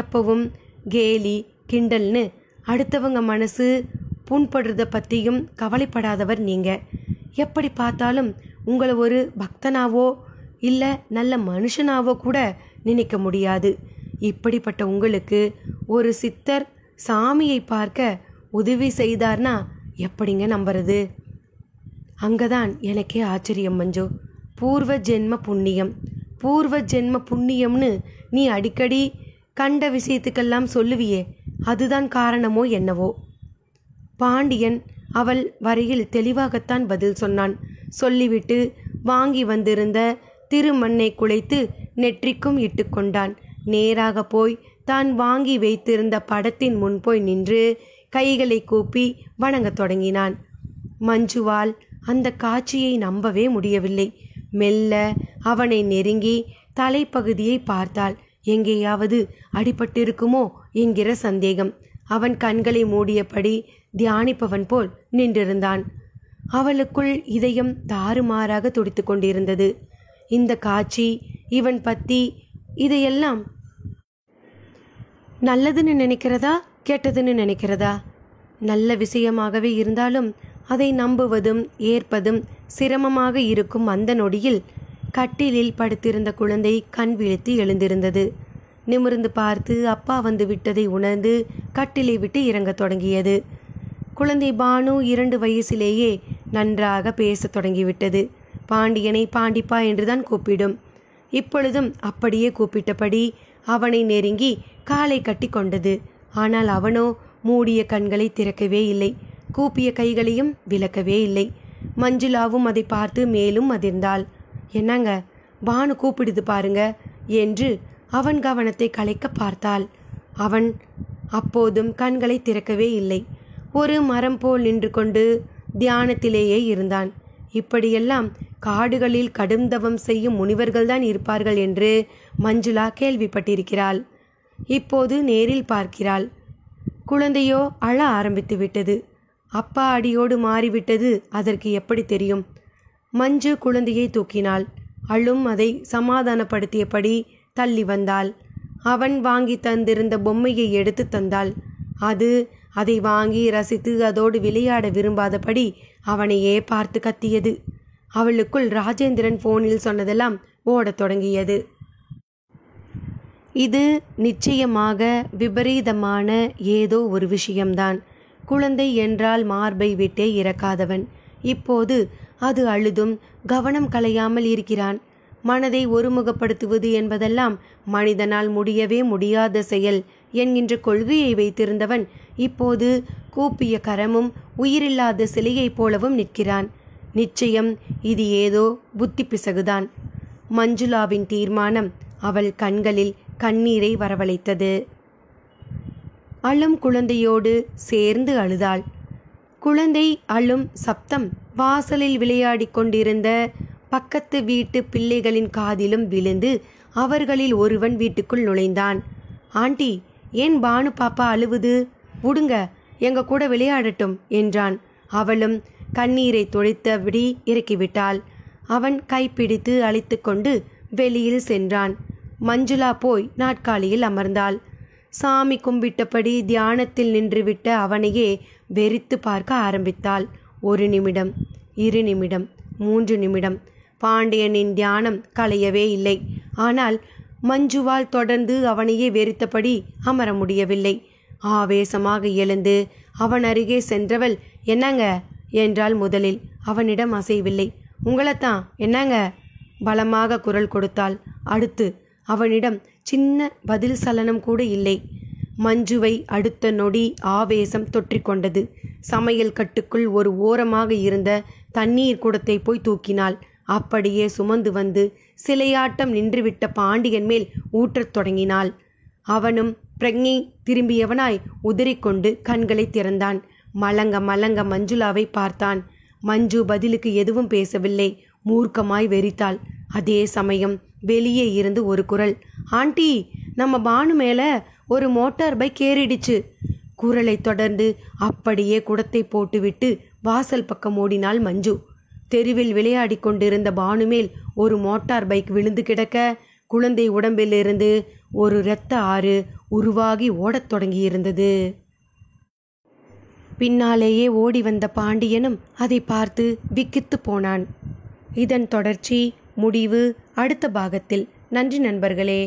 எப்பவும் கேலி கிண்டல்னு அடுத்தவங்க மனசு புண்படுறத பற்றியும் கவலைப்படாதவர் நீங்கள். எப்படி பார்த்தாலும் உங்களை ஒரு பக்தனாவோ இல்லை நல்ல மனுஷனாவோ கூட நினைக்க முடியாது. இப்படிப்பட்ட உங்களுக்கு ஒரு சித்தர் சாமியை பார்க்க உதவி செய்தார்னா எப்படிங்க நம்புறது? அங்கதான் எனக்கே ஆச்சரியம் மஞ்சு. பூர்வ ஜென்ம புண்ணியம், பூர்வ ஜென்ம புண்ணியம்னு நீ அடிக்கடி கண்ட விஷயத்துக்கெல்லாம் சொல்லுவியே, அதுதான் காரணமோ என்னவோ. பாண்டியன் அவள் வரையில் தெளிவாகத்தான் பதில் சொன்னான். சொல்லிவிட்டு வாங்கி வந்திருந்த திருமண்ணை குலைத்து நெற்றிக்கும் இட்டு கொண்டான். நேராக போய் தான் வாங்கி வைத்திருந்த படத்தின் முன் போய் நின்று கைகளை கூப்பி வணங்கத் தொடங்கினான். மஞ்சுவால் அந்த காட்சியை நம்பவே முடியவில்லை. மெல்ல அவனை நெருங்கி தலைப்பகுதியை பார்த்தாள். எங்கேயாவது அடிபட்டிருக்குமோ என்கிற சந்தேகம். அவன் கண்களை மூடியபடி தியானிப்பவன் போல் நின்றிருந்தான். அவளுக்குள் இதயம் தாறுமாறாக துடித்து கொண்டிருந்தது. இந்த காட்சி, இவன் பத்தி இதையெல்லாம் நல்லதுன்னு நினைக்கிறதா கெட்டதுன்னு நினைக்கிறதா? நல்ல விஷயமாகவே இருந்தாலும் அதை நம்புவதும் ஏற்பதும் சிரமமாக இருக்கும் அந்த நொடியில் கட்டிலில் படுத்திருந்த குழந்தை கண் விழித்து எழுந்திருந்தது. நிமிர்ந்து பார்த்து அப்பா வந்து விட்டதை உணர்ந்து கட்டிலை விட்டு இறங்கத் தொடங்கியது. குழந்தை பானு 2 வயசிலேயே நன்றாக பேசத் தொடங்கிவிட்டது. பாண்டியனை பாண்டிப்பா என்றுதான் கூப்பிடும். இப்பொழுதும் அப்படியே கூப்பிட்டபடி அவனை நெருங்கி காலை கட்டி கொண்டது. ஆனால் அவனோ மூடிய கண்களை திறக்கவே இல்லை, கூப்பிய கைகளையும் விலக்கவே இல்லை. மஞ்சுளாவும் அதை பார்த்து மேலும் அதிர்ந்தாள். என்னங்க, பானு கூப்பிடுது பாருங்க என்று அவன் கவனத்தை கலைக்க பார்த்தாள். அவன் அப்போதும் கண்களை திறக்கவே இல்லை. ஒரு மரம் போல் நின்று கொண்டு தியானத்திலேயே இருந்தான். இப்படியெல்லாம் காடுகளில் கடும் தவம் செய்யும் முனிவர்கள்தான் இருப்பார்கள் என்று மஞ்சுளா கேள்விப்பட்டிருக்கிறாள். இப்போது நேரில் பார்க்கிறாள். குழந்தையோ அழ ஆரம்பித்து விட்டது. அப்பா அடியோடு மாறிவிட்டது அதற்கு எப்படி தெரியும்? மஞ்சு குழந்தையை தூக்கினாள். அழும் அதை சமாதானப்படுத்தியபடி தள்ளி வந்தாள். அவன் வாங்கி தந்திருந்த பொம்மையை எடுத்து தந்தாள். அதை வாங்கி ரசித்து அதோடு விளையாட விரும்பாதபடி அவனையே பார்த்து கத்தியது. அவளுக்குள் ராஜேந்திரன் போனில் சொன்னதெல்லாம் ஓடத் தொடங்கியது. இது நிச்சயமாக விபரீதமான ஏதோ ஒரு விஷயம்தான். குழந்தை என்றால் மார்பை விட்டே இறக்காதவன் இப்போது அது அழுதும் கவனம் கலையாமல் இருக்கிறான். மனதை ஒருமுகப்படுத்துவது என்பதெல்லாம் மனிதனால் முடியவே முடியாத செயல் என்கின்ற கொள்கையை வைத்திருந்தவன் இப்போது கூப்பிய கரமும் உயிரில்லாத சிலையைப் போலவும் நிற்கிறான். நிச்சயம் இது ஏதோ புத்தி பிசகுதான். மஞ்சுளாவின் தீர்மானம் அவள் கண்களில் கண்ணீரை வரவழைத்தது. அழும் குழந்தையோடு சேர்ந்து அழுதாள். குழந்தை அழும் சப்தம் வாசலில் விளையாடி கொண்டிருந்த பக்கத்து வீட்டு பிள்ளைகளின் காதிலும் விழுந்து அவர்களில் ஒருவன் வீட்டுக்குள் நுழைந்தான். ஆண்டி, ஏன் பானு பாப்பா அழுவுது? விடுங்க, எங்க கூட விளையாடட்டும் என்றான். அவளும் கண்ணீரை துடைத்தபடி இறக்கிவிட்டாள். அவன் கைப்பிடித்து அழைத்து கொண்டு வெளியில் சென்றான். மஞ்சுளா போய் நாற்காலியில் அமர்ந்தாள். சாமி கும்பிட்டபடி தியானத்தில் நின்றுவிட்ட அவனையே வெறித்து பார்க்க ஆரம்பித்தாள். 1 நிமிடம், 2 நிமிடம், 3 நிமிடம். பாண்டியனின் தியானம் கலையவே இல்லை. ஆனால் மஞ்சுவால் தொடர்ந்து அவனையே வெறித்தபடி அமர முடியவில்லை. ஆவேசமாக எழுந்து அவன் அருகே சென்றவள், என்னங்க என்றால் முதலில். அவனிடம் அசைவில்லை. உங்களைத்தான், என்னங்க பலமாக குரல் கொடுத்தாள். அடுத்து அவனிடம் சின்ன பதில் சலனம் கூட இல்லை. மஞ்சுவை அடுத்த நொடி ஆவேசம் தொற்றிக்கொண்டது. சமையல் கட்டுக்குள் ஒரு ஓரமாக இருந்த தண்ணீர் குடத்தை போய் தூக்கினாள். அப்படியே சுமந்து வந்து சிலையாட்டம் நின்றுவிட்ட பாண்டியன் மேல் ஊற்றத் தொடங்கினாள். அவனும் பிரக்ஞை திரும்பியவனாய் உதறிக்கொண்டு கண்களை திறந்தான். மலங்க மலங்க மஞ்சுளாவை பார்த்தான். மஞ்சு பதிலுக்கு எதுவும் பேசவில்லை. மூர்க்கமாய் வெறித்தாள். அதே சமயம் வெளியே இருந்து ஒரு குரல், ஆண்டி, நம்ம பானு மேல ஒரு மோட்டார் பைக் ஏறிடுச்சு. குரலை தொடர்ந்து அப்படியே குடத்தை போட்டுவிட்டு வாசல் பக்கம் ஓடினாள் மஞ்சு. தெருவில் விளையாடி கொண்டிருந்த பானு மேல் ஒரு மோட்டார் பைக் விழுந்து கிடக்க குழந்தை உடம்பிலிருந்து ஒரு இரத்த ஆறு உருவாகி ஓடத் தொடங்கியிருந்தது. பின்னாலேயே ஓடி வந்த பாண்டியனும் அதை பார்த்து விக்கித்து போனான். இதன் தொடர்ச்சி முடிவு அடுத்த பாகத்தில். நன்றி நண்பர்களே.